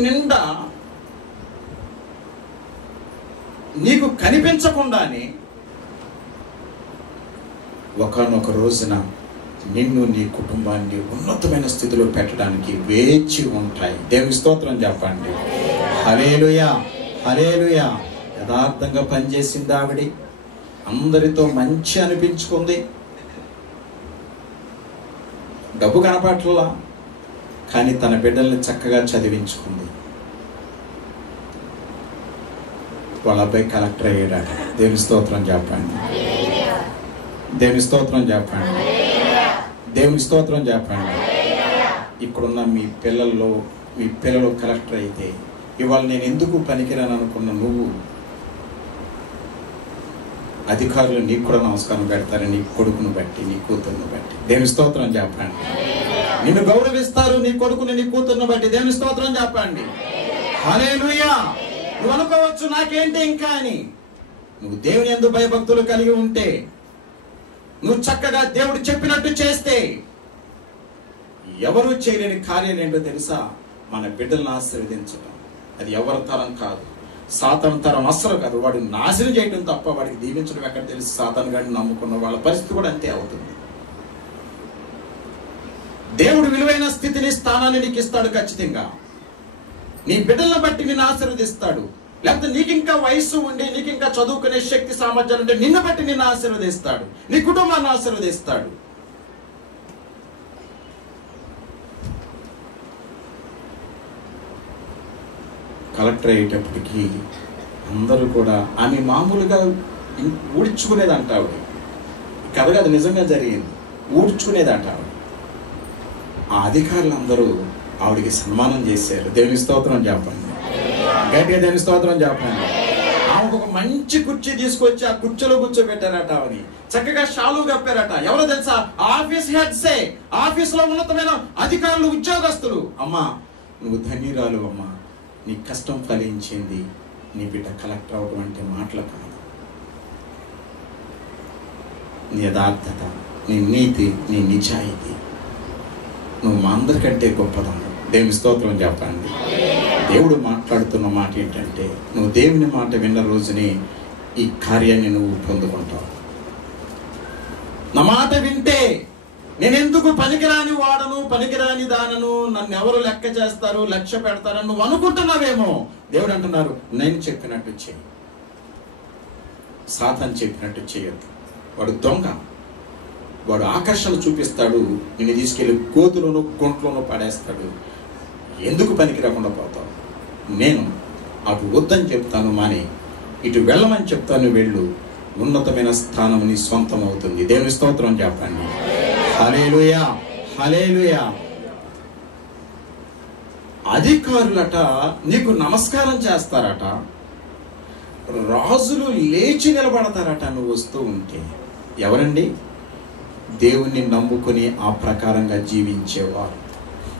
నిండా నీకు కనిపించకుండానే ఒకానొక రోజున నిన్ను, నీ కుటుంబాన్ని ఉన్నతమైన స్థితిలో పెట్టడానికి వేచి ఉంటాయి. దేవుని స్తోత్రం చెప్పండి. హల్లెలూయా, హల్లెలూయా. యథార్థంగా పనిచేసింది ఆవిడ, అందరితో మంచి అనిపించుకుంది. డబ్బు కనపట్లా, కానీ తన బిడ్డల్ని చక్కగా చదివించుకుంది. వాళ్ళ అబ్బాయి కలెక్టర్ అయ్యాడట. దేవుని స్తోత్రం చెప్పండి. దేవుని స్తోత్రం చెప్పండి. దేవుని స్తోత్రం చెప్పండి. ఇక్కడున్న మీ పిల్లలు కలెక్టర్ అయితే ఇవాళ నేను ఎందుకు పనికిరాను అనుకున్న నువ్వు, అధికారులు నీకు కూడా నమస్కారం పెడతారు, నీ కొడుకును బట్టి, నీ కూతురును బట్టి. దేవుని స్తోత్రం చెప్పండి. నిన్ను గౌరవిస్తారు, నీ కొడుకుని, నీ కూతురును బట్టి. దేవుని స్తోత్రం చెప్పండి. హల్లెలూయా. నువ్వు అనుకోవచ్చు నాకేంటి ఇంకా అని. నువ్వు దేవుని యందు భయభక్తులు కలిగి ఉంటే, నువ్వు చక్కగా దేవుడు చెప్పినట్టు చేస్తే, ఎవరు చేయలేని కార్యం ఏంటో తెలుసా? మన బిడ్డలను ఆశీర్వదించడం. అది ఎవరి తరం కాదు, సాతాను తరం అస్సలు కాదు. వాడు నాశనం చేయడం తప్ప వాడికి దీవించడం ఎక్కడ తెలుసు? సాతాను గాడిని నమ్ముకున్న వాళ్ళ పరిస్థితి కూడా అంతే అవుతుంది. దేవుడు విలువైన స్థితిని, స్థానాన్ని నీకు ఇస్తాడు ఖచ్చితంగా. నీ బిడ్డలను బట్టి నిన్ను ఆశీర్వదిస్తాడు. లేకపోతే నీకు ఇంకా వయస్సు ఉండి, నీకు ఇంకా చదువుకునే శక్తి సామర్థ్యాలు ఉంటే నిన్ను బట్టి నిన్ను ఆశీర్వదిస్తాడు, నీ కుటుంబాన్ని ఆశీర్వదిస్తాడు. కలెక్టర్ అయ్యేటప్పటికి అందరూ కూడా ఆమె మామూలుగా ఊడ్చుకునేదంట. ఆవిడ కథ కాదు, నిజంగా జరిగింది. ఊడ్చుకునేదంట ఆవిడ. ఆ అధికారులందరూ ఆవిడికి సన్మానం చేశారు. దేవుని స్తోత్రం చెప్పండి. గట్టిగా దేవుని స్తోత్రం చెప్పండి. ఆమెకు ఒక మంచి కుర్చీ తీసుకొచ్చి ఆ కుర్చీలో కూర్చోబెట్టారట. ఆవిని చక్కగా షాలు కప్పారట. ఎవరో తెలుసా? ఆఫీస్ హెడ్సే, ఆఫీసులో ఉన్నతమైన అధికారులు, ఉద్యోగస్తులు. అమ్మా నువ్వు ధన్యురాలు అమ్మా, నీ కష్టం ఫలించింది. నీ బిడ్డ కలెక్టర్ అవడం అంటే మాటలు కాదు. నీ యథార్థత, నీ నీతి, నీ నిజాయితీ, నువ్వు మా అందరికంటే గొప్పదాను. దేవుని స్తోత్రం చెప్పండి. దేవుడు మాట్లాడుతున్న మాట ఏంటంటే, నువ్వు దేవుని మాట విన్న రోజునే ఈ కార్యాన్ని నువ్వు పొందుకుంటావు. నా మాట వింటే నేనెందుకు పనికిరాని వాడను, పనికిరాని దానను, నన్ను ఎవరు లెక్క చేస్తారు, లక్ష్య పెడతారని నువ్వు అనుకుంటున్నావేమో. దేవుడు అంటున్నారు, నేను చెప్పినట్టు చెయ్యి. సాతాను చెప్పినట్టు చేయొద్దు. వాడు దొంగ, వాడు ఆకర్షణ చూపిస్తాడు, నిన్ను తీసుకెళ్ళి గోతులోనూ గుంట్లోనూ పడేస్తాడు. ఎందుకు పనికి రాకుండా పోతావు? నేను అటు వద్దని చెప్తాను మాని, ఇటు వెళ్ళమని చెప్తాను వెళ్ళు. ఉన్నతమైన స్థానం నీ సొంతం అవుతుంది. దేవుని స్తోత్రం చెప్పండి. హల్లెలూయా, హల్లెలూయా. అధికారులట నీకు నమస్కారం చేస్తారట, రాజులు లేచి నిలబడతారట నువ్వు వస్తూ ఉంటే. ఎవరండి? దేవుణ్ణి నమ్ముకుని ఆ ప్రకారంగా జీవించేవారు.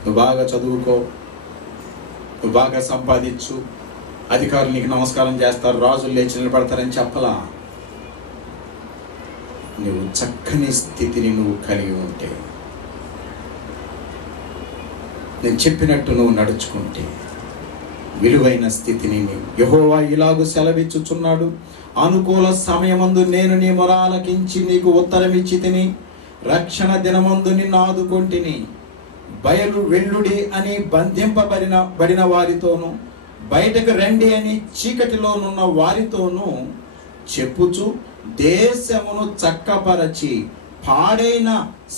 నువ్వు బాగా చదువుకో, నువ్వు బాగా సంపాదించు, అధికారులు నీకు నమస్కారం చేస్తారు, రాజులు లేచి నిలబడతారని చెప్పలా. నువ్వు చక్కని స్థితిని నువ్వు కలిగి ఉంటే, నేను చెప్పినట్టు నువ్వు నడుచుకుంటే, విలువైన స్థితిని యెహోవా ఇలాగు సెలవిచ్చుచున్నాడు, అనుకూల సమయమందు నేను నీ మొర ఆలకించి నీకు ఉత్తరమిచ్చి తిని, రక్షణ దినమందు నిన్ను ఆదుకొంటిని. బయలు వెళ్ళుడి అని బంధింపబడిన వారితోనూ, బయటకు రండి అని చీకటిలోనున్న వారితోనూ చెప్పుచు దేశమును చక్కపరచి పాడైన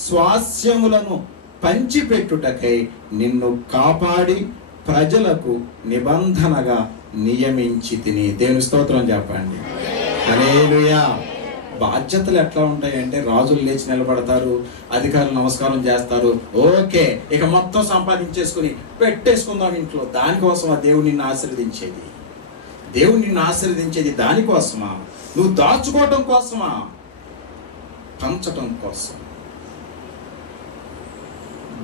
స్వాస్యములను పంచిపెట్టుటకై నిన్ను కాపాడి ప్రజలకు నిబంధనగా నియమించి తిని. దేవుని స్తోత్రం చెప్పండి. హల్లెలూయా. బాధ్యతలు ఎట్లా ఉంటాయంటే, రాజులు లేచి నిలబడతారు, అధికారులు నమస్కారం చేస్తారు, ఓకే ఇక మొత్తం సంపాదించేసుకుని పెట్టేసుకుందాం ఇంట్లో. దానికోసమా దేవుడు నిన్ను ఆశీర్వదించేది? దేవుడు నిన్ను ఆశీర్వదించేది దానికోసమా? నువ్వు దాచుకోవటం కోసమా? పంచటం కోసం.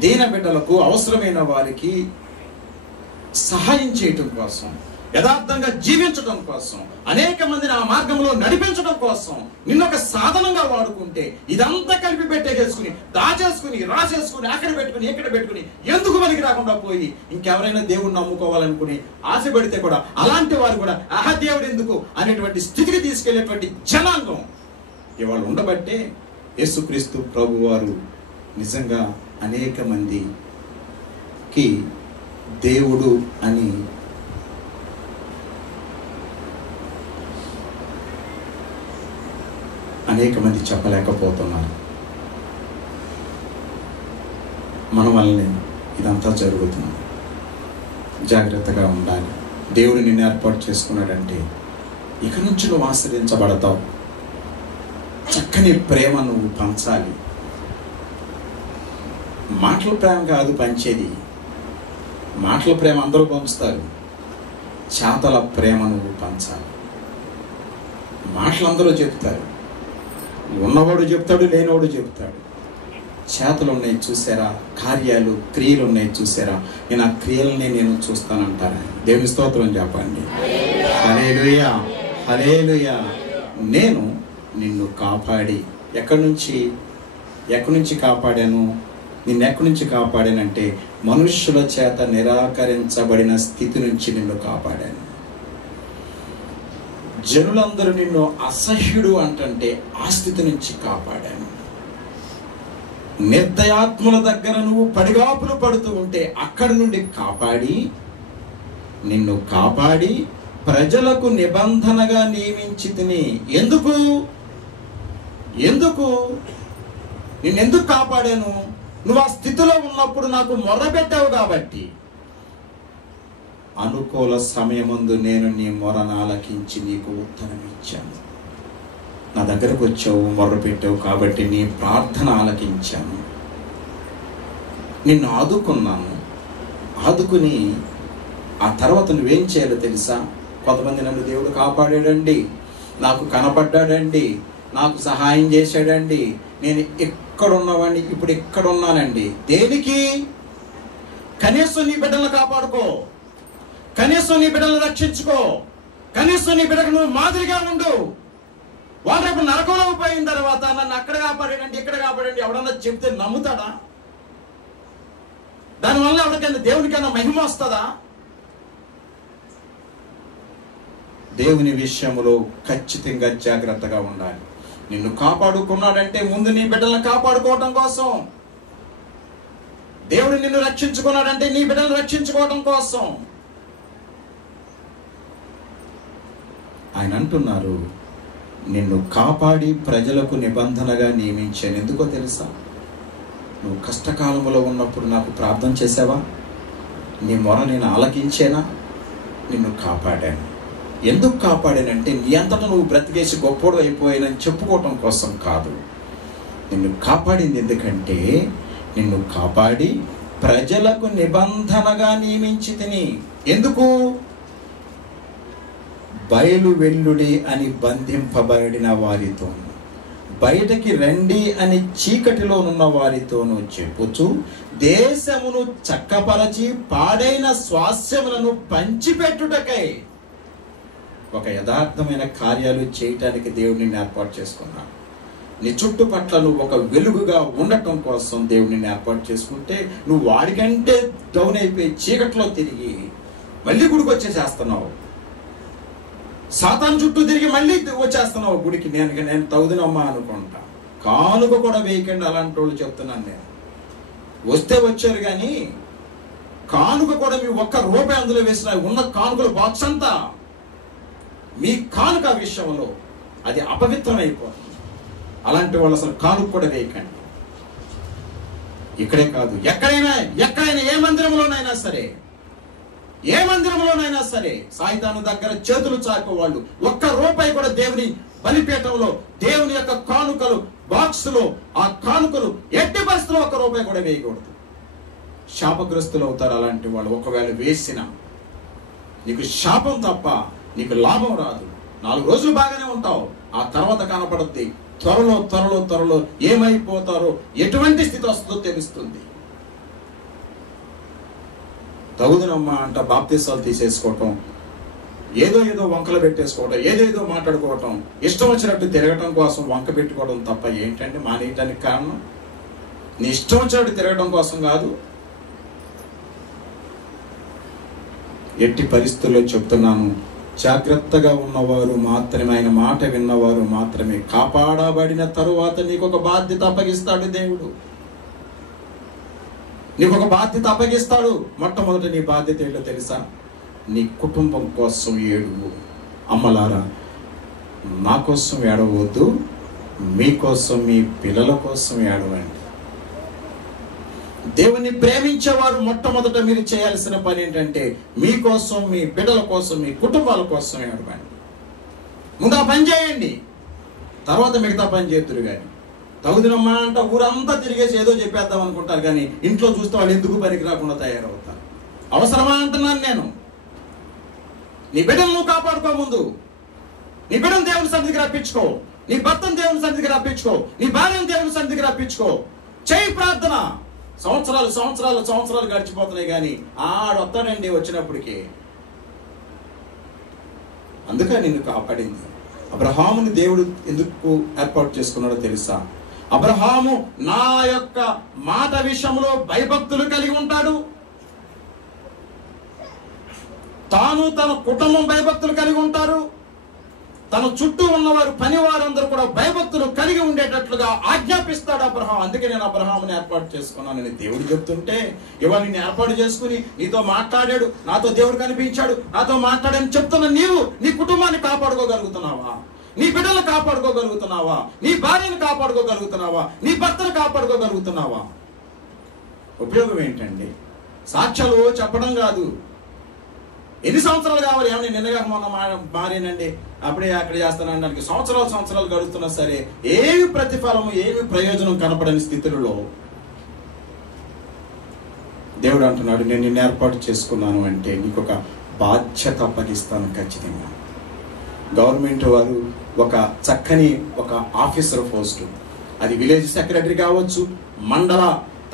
దీన బిడ్డలకు, అవసరమైన వారికి సహాయం చేయటం కోసం, యథార్థంగా జీవించడం కోసం, అనేక మందిని ఆ మార్గంలో నడిపించడం కోసం నిన్నొక సాధనంగా వాడుకుంటే, ఇదంతా కలిపి పెట్టేసుకుని, దాచేసుకుని, రాసేసుకుని, అక్కడ పెట్టుకుని, ఇక్కడ పెట్టుకుని, ఎందుకు మనకి రాకుండా పోయి ఇంకెవరైనా దేవుణ్ణి నమ్ముకోవాలనుకుని ఆశ పెడితే కూడా, అలాంటి వారు కూడా ఆహా దేవుడు ఎందుకు అనేటువంటి స్థితికి తీసుకెళ్లేటువంటి జనాంగం ఇవాళ ఉండబట్టే యేసుక్రీస్తు ప్రభు వారు నిజంగా అనేక మందికి దేవుడు అని అనేక మంది చెప్పలేకపోతున్నారు. మన వల్లనే ఇదంతా జరుగుతుంది. జాగ్రత్తగా ఉండాలి. దేవుడు నిన్ను ఏర్పాటు చేసుకున్నాడంటే ఇక నుంచి నువ్వు ఆశ్రయించబడతావు. చక్కని ప్రేమ నువ్వు పంచాలి. మాటల ప్రేమ కాదు పంచేది. మాటల ప్రేమ అందరూ పంచుతారు, చేతల ప్రేమ నువ్వు పంచాలి. మాటలు అందరూ చెప్తారు, ఉన్నవాడు చెప్తాడు, లేనివాడు చెప్తాడు. చేతలు ఉన్నాయి చూసారా, కార్యాలు, క్రియలు ఉన్నాయి చూసారా, నేను ఆ క్రియలని నేను చూస్తానంటారా? దేవుని స్తోత్రం చెప్పండి. హల్లెలూయా, హల్లెలూయా. నేను నిన్ను కాపాడి ఎక్కడి నుంచి కాపాడాను? నిన్ను ఎక్కడి నుంచి కాపాడానంటే మనుష్యుల చేత నిరాకరించబడిన స్థితి నుంచి నిన్ను కాపాడాను. జనులందరూ నిన్ను అసహ్యుడు అంటుంటే ఆ స్థితి నుంచి కాపాడాను. నిర్దయాత్ముల దగ్గర నువ్వు పడిగాపులు పడుతూ ఉంటే అక్కడి నుండి నిన్ను కాపాడి ప్రజలకు నిబంధనగా నియమించి తిని. ఎందుకు నిన్నెందుకు కాపాడాను? నువ్వు ఆ స్థితిలో ఉన్నప్పుడు నాకు మొర్రపెట్టావు కాబట్టి. అనుకూల సమయమందు నేను నీ మొరను ఆలకించి నీకు ఉత్తరం ఇచ్చాను. నా దగ్గరకు వచ్చావు, మొర్రపెట్టావు కాబట్టి నీ ప్రార్థన ఆలకించాను. నిన్ను ఆదుకున్నాను. ఆదుకుని ఆ తర్వాత నువ్వేం చేయాలో తెలుసా? కొంతమంది నన్ను దేవుడు కాపాడాడండి, నాకు కనపడ్డాడండి, నాకు సహాయం చేశాడండి, నేను ఎక్కడున్నవాడిని ఇప్పుడు ఎక్కడున్నానండి. దేనికి? కనీసం నీ బిడ్డలను కాపాడుకో, కనీసం నీ బిడ్డలను రక్షించుకో, కనీసం నీ బిడ్డకు నువ్వు మాదిరిగా ఉండు. వాళ్ళు రేపు నరకంలో పోయిన తర్వాత నన్ను అక్కడ కాపాడండి, ఇక్కడ కాపాడండి ఎవడన్నా చెప్తే నమ్ముతాడా? దానివల్ల ఎవరికైనా దేవునికైనా మహిమ వస్తుందా? దేవుని విషయంలో ఖచ్చితంగా జాగ్రత్తగా ఉండాలి. నిన్ను కాపాడుకున్నాడంటే ముందు నీ బిడ్డలను కాపాడుకోవటం కోసం. దేవుడు నిన్ను రక్షించుకున్నాడంటే నీ బిడ్డలను రక్షించుకోవటం కోసం. ఆయన అంటున్నారు, నిన్ను కాపాడి ప్రజలకు నిబంధనగా నియమించాను. ఎందుకో తెలుసా? నువ్వు కష్టకాలంలో ఉన్నప్పుడు నాకు ప్రార్థన చేసావా? నీ మొర నేను ఆలకించేనా? నిన్ను కాపాడాను. ఎందుకు కాపాడానంటే నీ అంతటా నువ్వు బ్రతికేసి గొప్పోడు అయిపోయానని చెప్పుకోవటం కోసం కాదు. నిన్ను కాపాడింది ఎందుకంటే నిన్ను కాపాడి ప్రజలకు నిబంధనగా నియమించి తిని. ఎందుకు? బయలు వెల్లుడి అని బంధింపబడిన వారితోను, బయటకి రండి అని చీకటిలో ఉన్న వారితోనూ చెప్పుచు దేశమును చక్కపరచి పాడైన స్వాస్థ్యములను పంచిపెట్టుటకై ఒక యథార్థమైన కార్యాలు చేయటానికి దేవుడిని ఏర్పాటు చేసుకున్నాడు. నీ చుట్టుపట్ల నువ్వు ఒక వెలుగుగా ఉండటం కోసం దేవుడిని ఏర్పాటు చేసుకుంటే నువ్వు వాడికంటే డౌన్ అయిపోయి చీకట్లో తిరిగి మళ్ళీ గుడికి వచ్చేసేస్తున్నావు. సాతాను చుట్టూ తిరిగి మళ్ళీ వచ్చేస్తున్నావు గుడికి. నేను తగుదునమ్మా అనుకుంటా. కానుక కూడా వేయకండి అలాంటి వాళ్ళు చెప్తున్నాను నేను. వస్తే వచ్చారు కానీ కానుక కూడా మీ ఒక్క రూపాయి అందులో వేసిన ఉన్న కానుకల బాక్స్ అంతా మీ కానుక విషయంలో అది అపవిత్రమైపోతుంది. అలాంటి వాళ్ళు అసలు కానుక కూడా వేయకండి. ఇక్కడే కాదు, ఎక్కడైనా ఏ మందిరంలోనైనా సరే సాయితాను దగ్గర చేతులు చాపే వాళ్ళు ఒక్క రూపాయి కూడా దేవుని బలిపీఠంలో దేవుని యొక్క కానుకలు బాక్సులో ఆ కానుకలు ఎట్టి పరిస్థితుల్లో ఒక్క రూపాయి కూడా వేయకూడదు. శాపగ్రస్తులు అవుతారు అలాంటి వాళ్ళు. ఒకవేళ వేసిన నీకు శాపం తప్ప నీకు లాభం రాదు. 4 రోజులు బాగానే ఉంటావు, ఆ తర్వాత కనపడుద్ది. త్వరలో ఏమైపోతారో, ఎటువంటి స్థితి వస్తుందో తెలుస్తుంది. తగుదనమ్మా అంట బాప్తీసాలు తీసేసుకోవటం, ఏదో వంకలు పెట్టేసుకోవటం, ఏదేదో మాట్లాడుకోవటం, ఇష్టం వచ్చినట్టు తిరగటం కోసం వంక పెట్టుకోవడం తప్ప ఏంటంటే మానేయటానికి కారణం? నీ ఇష్టం వచ్చినట్టు తిరగటం కోసం కాదు. ఎట్టి పరిస్థితుల్లో చెప్తున్నాను, జాగ్రత్తగా ఉన్నవారు మాత్రమే, ఆయన మాట విన్నవారు మాత్రమే. కాపాడబడిన తరువాత నీకు ఒక బాధ్యత అప్పగిస్తాడు దేవుడు. నీకు ఒక బాధ్యత అప్పగిస్తాడు. మొట్టమొదటి నీ బాధ్యత ఏంటో తెలుసా? నీ కుటుంబం కోసం ఏడువు. అమ్మలారా, నా కోసం ఏడవద్దు, మీకోసం, మీ పిల్లల కోసం ఏడవండి. దేవుని ప్రేమించేవారు మొట్టమొదట మీరు చేయాల్సిన పని ఏంటంటే మీకోసం, మీ బిడ్డల కోసం, మీ కుటుంబాల కోసం ఏడవండి. ముందు ఆ పని చేయండి, తర్వాత మిగతా పని చేతురు. కానీ తగుదినమ్మా అంట ఊరంతా తిరిగేసి ఏదో చెప్పేద్దాం అనుకుంటారు, కానీ ఇంట్లో చూస్తే వాళ్ళు ఎందుకు పనికి రాకుండా తయారవుతారు. అవసరమా అంటున్నాను నేను. నీ బిడ్డలు నువ్వు కాపాడుకో. ముందు నీ బిడ్డను దేవుని సన్నిధికి రప్పించుకో, నీ భర్తను దేవుని సన్నిధికి రప్పించుకో, నీ భార్యను దేవుని సన్నిధికి రప్పించుకో. చేయి ప్రార్థన. సంవత్సరాలు గడిచిపోతున్నాయి, కానీ ఆడొస్తాడండి వచ్చినప్పటికీ. అందుకే నిన్ను కాపాడింది. అబ్రహాముని దేవుడు ఎందుకు ఏర్పాటు చేసుకున్నాడో తెలుసా? అబ్రహాము నా యొక్క మాట విషయంలో భయభక్తులు కలిగి ఉంటాడు, తాను తన కుటుంబం భయభక్తులు కలిగి ఉంటారు, తన చుట్టూ ఉన్నవారు పని వారందరూ కూడా భయభక్తులు కలిగి ఉండేటట్లుగా ఆజ్ఞాపిస్తాడు అబ్రహాం. అందుకే నేను అబ్రహాముని ఏర్పాటు చేసుకున్నానని దేవుడు చెప్తుంటే, ఇవాళ నిన్ను ఏర్పాటు చేసుకుని నీతో మాట్లాడాడు, నాతో దేవుడు కనిపించాడు, నాతో మాట్లాడని చెప్తున్న నీవు నీ కుటుంబాన్ని కాపాడుకోగలుగుతున్నావా? నీ బిడ్డలు కాపాడుకోగలుగుతున్నావా? నీ భార్యను కాపాడుకోగలుగుతున్నావా? నీ భర్తను కాపాడుకోగలుగుతున్నావా? ఉపయోగం ఏంటండి? సాక్ష్యాలు చెప్పడం కాదు. ఎన్ని సంవత్సరాలు కావాలి? ఏమన్నా నిన్నగా మొన్న మారేనండి, అప్పుడే అక్కడ చేస్తానండి. సంవత్సరాలు గడుస్తున్నా సరే ఏమి ప్రతిఫలము, ఏమి ప్రయోజనం కనపడని స్థితులలో దేవుడు అంటున్నాడు, నేను నిన్ను ఏర్పాటు చేసుకున్నాను అంటే నీకు ఒక బాధ్యత అప్పగిస్తాను ఖచ్చితంగా. గవర్నమెంట్ వారు ఒక చక్కని ఒక ఆఫీసర్ పోస్ట్, అది విలేజ్ సెక్రటరీ కావచ్చు, మండల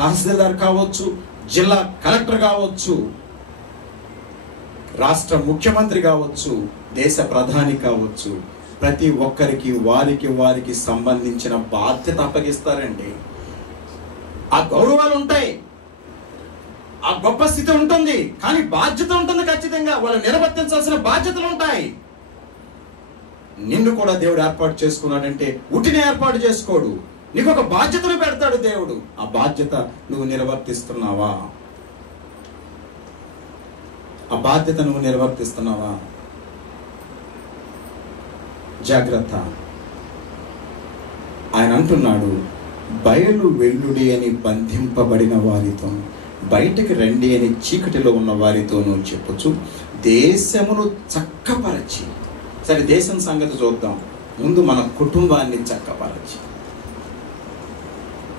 తహసీల్దార్ కావచ్చు, జిల్లా కలెక్టర్ కావచ్చు, రాష్ట్ర ముఖ్యమంత్రి కావచ్చు, దేశ ప్రధాని కావచ్చు, ప్రతి ఒక్కరికి వారికి సంబంధించిన బాధ్యత అప్పగిస్తారండి. ఆ గౌరవాలు ఉంటాయి, ఆ గొప్ప స్థితి ఉంటుంది, కానీ బాధ్యత ఉంటుంది ఖచ్చితంగా. వాళ్ళు నిర్వర్తించాల్సిన బాధ్యతలు ఉంటాయి. నిన్ను కూడా దేవుడు ఏర్పాటు చేసుకున్నాడంటే ఉట్టిని ఏర్పాటు చేసుకోడు, నీకు ఒక బాధ్యతను పెడతాడు దేవుడు. ఆ బాధ్యత నువ్వు నిర్వర్తిస్తున్నావా? ఆ బాధ్యత నువ్వు నిర్వర్తిస్తున్నావా? జాగ్రత్త. ఆయన అంటున్నాడు, బయలు వెల్లుడి అని బంధింపబడిన వారితో, బయటికి రండి అని చీకటిలో ఉన్న వారితోనూ చెప్పొచ్చు, దేశమును చక్కపరచి. సరే, దేశం సంగతి చూద్దాం. ముందు మన కుటుంబాన్ని చక్కపరచి,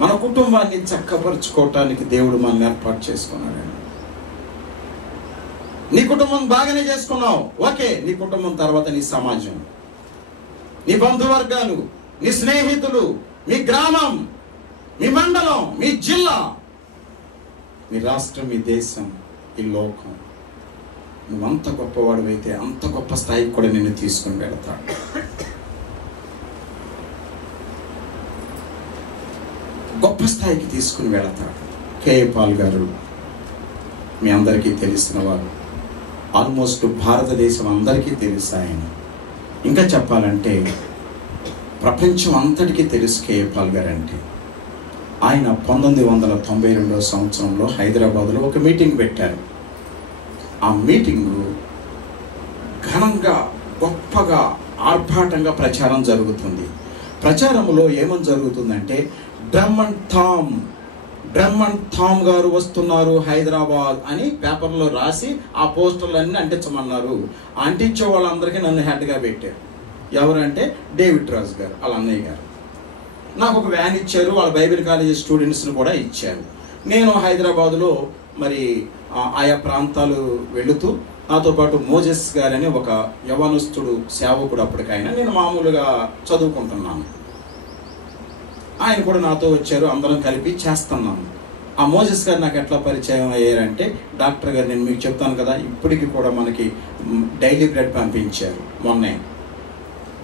మన కుటుంబాన్ని చక్కపరుచుకోవటానికి దేవుడు మనల్ని ఏర్పాటు చేసుకున్నాడు. నీ కుటుంబం బాగానే చేసుకున్నావు, ఓకే. నీ కుటుంబం తర్వాత నీ సమాజం, నీ బంధువర్గాలు, నీ స్నేహితులు, మీ గ్రామం, మీ మండలం, మీ జిల్లా, మీ రాష్ట్రం, మీ దేశం, ఈ లోకం. నువ్వంత గొప్పవాడివైతే అంత గొప్ప స్థాయికి కూడా నిన్ను తీసుకుని వెళతాడు. గొప్ప స్థాయికి తీసుకుని వెళతాడు. కేఏ పాల్ గారు మీ అందరికీ తెలిసిన వారు, ఆల్మోస్ట్ భారతదేశం అందరికీ తెలుసు ఆయన. ఇంకా చెప్పాలంటే ప్రపంచం అంతటికీ తెలుసు కేఏ పాల్ గారు అంటే. ఆయన 1992 సంవత్సరంలో హైదరాబాద్లో ఒక మీటింగ్ పెట్టారు. ఆ మీటింగు ఘనంగా, గొప్పగా, ఆర్భాటంగా ప్రచారం జరుగుతుంది. ప్రచారంలో ఏమని జరుగుతుందంటే, డ్రమ్ అండ్ థామ్ గారు వస్తున్నారు హైదరాబాద్ అని పేపర్లో రాసి ఆ పోస్టర్లన్నీ అంటించమన్నారు. అంటించే వాళ్ళందరికీ నన్ను హెడ్గా పెట్టారు. ఎవరంటే డేవిడ్ రాజు గారు, వాళ్ళ అన్నయ్య గారు. నాకు ఒక వ్యాన్ ఇచ్చారు, వాళ్ళ బైబిల్ కాలేజీ స్టూడెంట్స్ని కూడా ఇచ్చారు. నేను హైదరాబాదులో మరి ఆయా ప్రాంతాలు వెళుతూ, నాతో పాటు మోజెస్ గారని ఒక యవనస్తుడు సేవకుడు, అప్పటికైనా నేను మామూలుగా చదువుకుంటున్నాను, ఆయన కూడా నాతో వచ్చారు. అందరం కలిపి చేస్తున్నాము. ఆ మోజెస్ గారు నాకు ఎట్లా పరిచయం అయ్యారంటే, డాక్టర్ గారు, నేను మీకు చెప్తాను కదా, ఇప్పటికీ కూడా మనకి డైలీ బ్రెడ్ పంపించారు మొన్నే,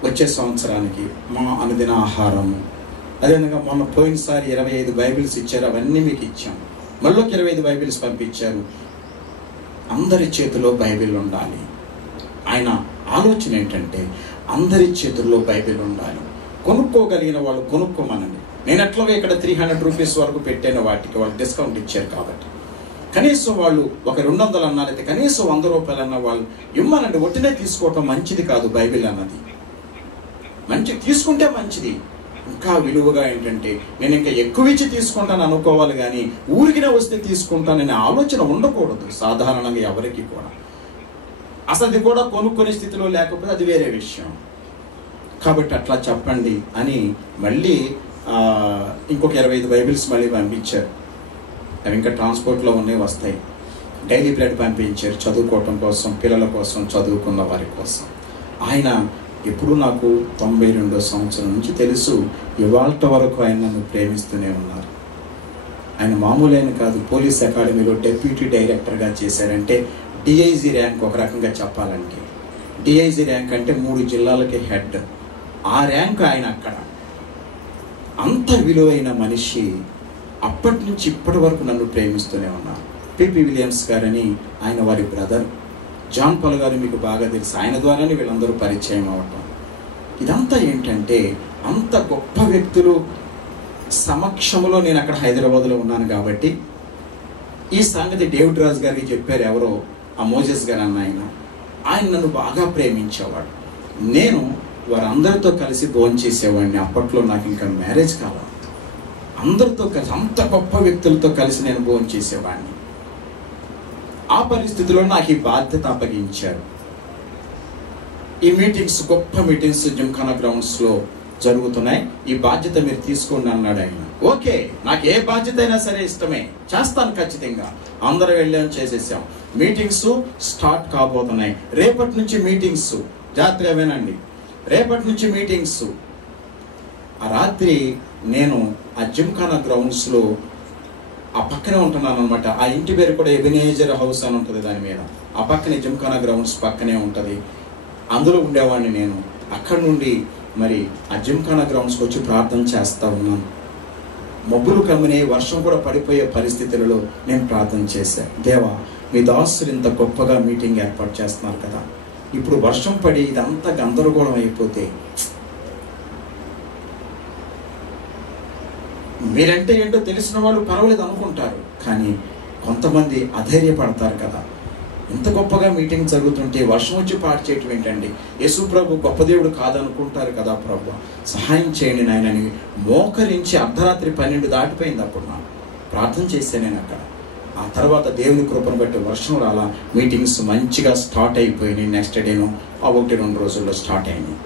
వచ్చే సంవత్సరానికి మా అనుదిన ఆహారము. అదేవిధంగా మొన్న పోయినసారి 25 బైబిల్స్ ఇచ్చారు, అవన్నీ మీకు ఇచ్చాం. మళ్ళీ 25 బైబిల్స్ పంపించారు. అందరి చేతిలో బైబిల్ ఉండాలి. ఆయన ఆలోచన ఏంటంటే, అందరి చేతుల్లో బైబిల్ ఉండాలి. కొనుక్కోగలిగిన వాళ్ళు కొనుక్కోమనండి. నేను ఎట్లాగో ఇక్కడ 300 రూపీస్ వరకు పెట్టాను, వాటికి వాళ్ళు డిస్కౌంట్ ఇచ్చారు కాబట్టి. కనీసం వాళ్ళు ఒక 200 అన్నారైతే కనీసం 100 రూపాయలు అన్న వాళ్ళు ఇమ్మనండి. ఒట్టినే తీసుకోవటం మంచిది కాదు. బైబిల్ అన్నది మంచి తీసుకుంటే మంచిది. ఇంకా విలువగా ఏంటంటే, నేను ఇంకా ఎక్కువ ఇచ్చి తీసుకుంటాను అనుకోవాలి, కానీ ఊరికినే వస్తే తీసుకుంటాననే ఆలోచన ఉండకూడదు సాధారణంగా ఎవరికి కూడా. అసలు అది కూడా కొనుక్కునే స్థితిలో లేకపోతే అది వేరే విషయం. కాబట్టి అట్లా చెప్పండి అని మళ్ళీ ఇంకొక 25 బైబిల్స్ మళ్ళీ పంపించారు. అవి ఇంకా ట్రాన్స్పోర్ట్లో ఉన్నాయి, వస్తాయి. డైలీ బ్రెడ్ పంపించారు చదువుకోవటం కోసం, పిల్లల కోసం, చదువుకున్న వారి కోసం. ఆయన ఎప్పుడు నాకు 92 సంవత్సరం నుంచి తెలుసు. ఇవాళ వరకు ఆయన నన్ను ప్రేమిస్తూనే ఉన్నారు. ఆయన మామూలైన కాదు. పోలీస్ అకాడమీలో డెప్యూటీ డైరెక్టర్గా చేశారంటే డిఐజీ ర్యాంక్. ఒక రకంగా చెప్పాలంటే డిఐజీ ర్యాంక్ అంటే 3 జిల్లాలకి హెడ్. ఆ ర్యాంక్ ఆయన అక్కడ. అంత విలువైన మనిషి అప్పటి నుంచి ఇప్పటి వరకు నన్ను ప్రేమిస్తూనే ఉన్నారు. పిపి విలియమ్స్ గారని ఆయన వారి బ్రదర్. జాన్ పాల్ గారు మీకు బాగా తెలుసు, ఆయన ద్వారానే వీళ్ళందరూ పరిచయం అవ్వటం. ఇదంతా ఏంటంటే, అంత గొప్ప వ్యక్తులు సమక్షంలో నేను అక్కడ హైదరాబాద్లో ఉన్నాను కాబట్టి ఈ సంగతి డేవిడ్ రాజు గారికి చెప్పారు. ఎవరో ఆ మోజెస్ గారు అన్న ఆయన నన్ను బాగా ప్రేమించేవాడు. నేను వారందరితో కలిసి భోంచేసేవాడిని. అప్పట్లో నాకు ఇంకా మ్యారేజ్ కావాలి. అందరితో కలిసి, అంత గొప్ప వ్యక్తులతో కలిసి నేను భోంచేసేవాడిని. ఆ పరిస్థితిలో నాకు ఈ బాధ్యత అప్పగించారు. ఈ మీటింగ్స్, గొప్ప మీటింగ్స్ జిమ్ఖానా గ్రౌండ్స్లో జరుగుతున్నాయి, ఈ బాధ్యత మీరు తీసుకోండి అన్నాడు ఆయన. ఓకే, నాకు ఏ బాధ్యత అయినా సరే ఇష్టమే, చేస్తాను ఖచ్చితంగా. అందరూ వెళ్ళాం, చేసేసాం. మీటింగ్స్ స్టార్ట్ కాబోతున్నాయి. రేపటి నుంచి మీటింగ్స్, జాగ్రత్తగా వినండి. రేపటి నుంచి మీటింగ్స్. ఆ రాత్రి నేను ఆ జిమ్ఖానా గ్రౌండ్స్లో ఆ పక్కనే ఉంటున్నాను అనమాట. ఆ ఇంటి పేరు కూడా ఎబినేజర్ హౌస్ అని ఉంటుంది దాని మీద. ఆ పక్కనే జిమ్ఖానా గ్రౌండ్స్ పక్కనే ఉంటుంది. అందులో ఉండేవాడిని నేను. అక్కడి నుండి మరి ఆ జిమ్ఖానా గ్రౌండ్స్కి వచ్చి ప్రార్థన చేస్తూ ఉన్నాను. మబ్బులు కమ్మినే, వర్షం కూడా పడిపోయే పరిస్థితులలో నేను ప్రార్థన చేశాను. దేవా, మీ దాసులు ఇంత గొప్పగా మీటింగ్ ఏర్పాటు చేస్తున్నారు కదా, ఇప్పుడు వర్షం పడి ఇదంతా గందరగోళం అయిపోతే, మీరంటే ఏంటో తెలిసిన వాళ్ళు పర్వాలేదు అనుకుంటారు, కానీ కొంతమంది అధైర్యపడతారు కదా. ఇంత గొప్పగా మీటింగ్ జరుగుతుంటే వర్షం వచ్చి పాటు చేయటం ఏంటండి, యేసు ప్రభు గొప్ప దేవుడు కాదనుకుంటారు కదా. ప్రభు సహాయం చేయండి నాయనని మోకరించి అర్ధరాత్రి 12 దాటిపోయింది. అప్పుడు నాకు ప్రార్థన చేశాను నేను అక్కడ. ఆ తర్వాత దేవుని కృపను బట్టి వర్షం రాలా, మీటింగ్స్ మంచిగా స్టార్ట్ అయిపోయినాయి. నెక్స్ట్ డేను ఆ 1-2 రోజుల్లో స్టార్ట్ అయినాయి.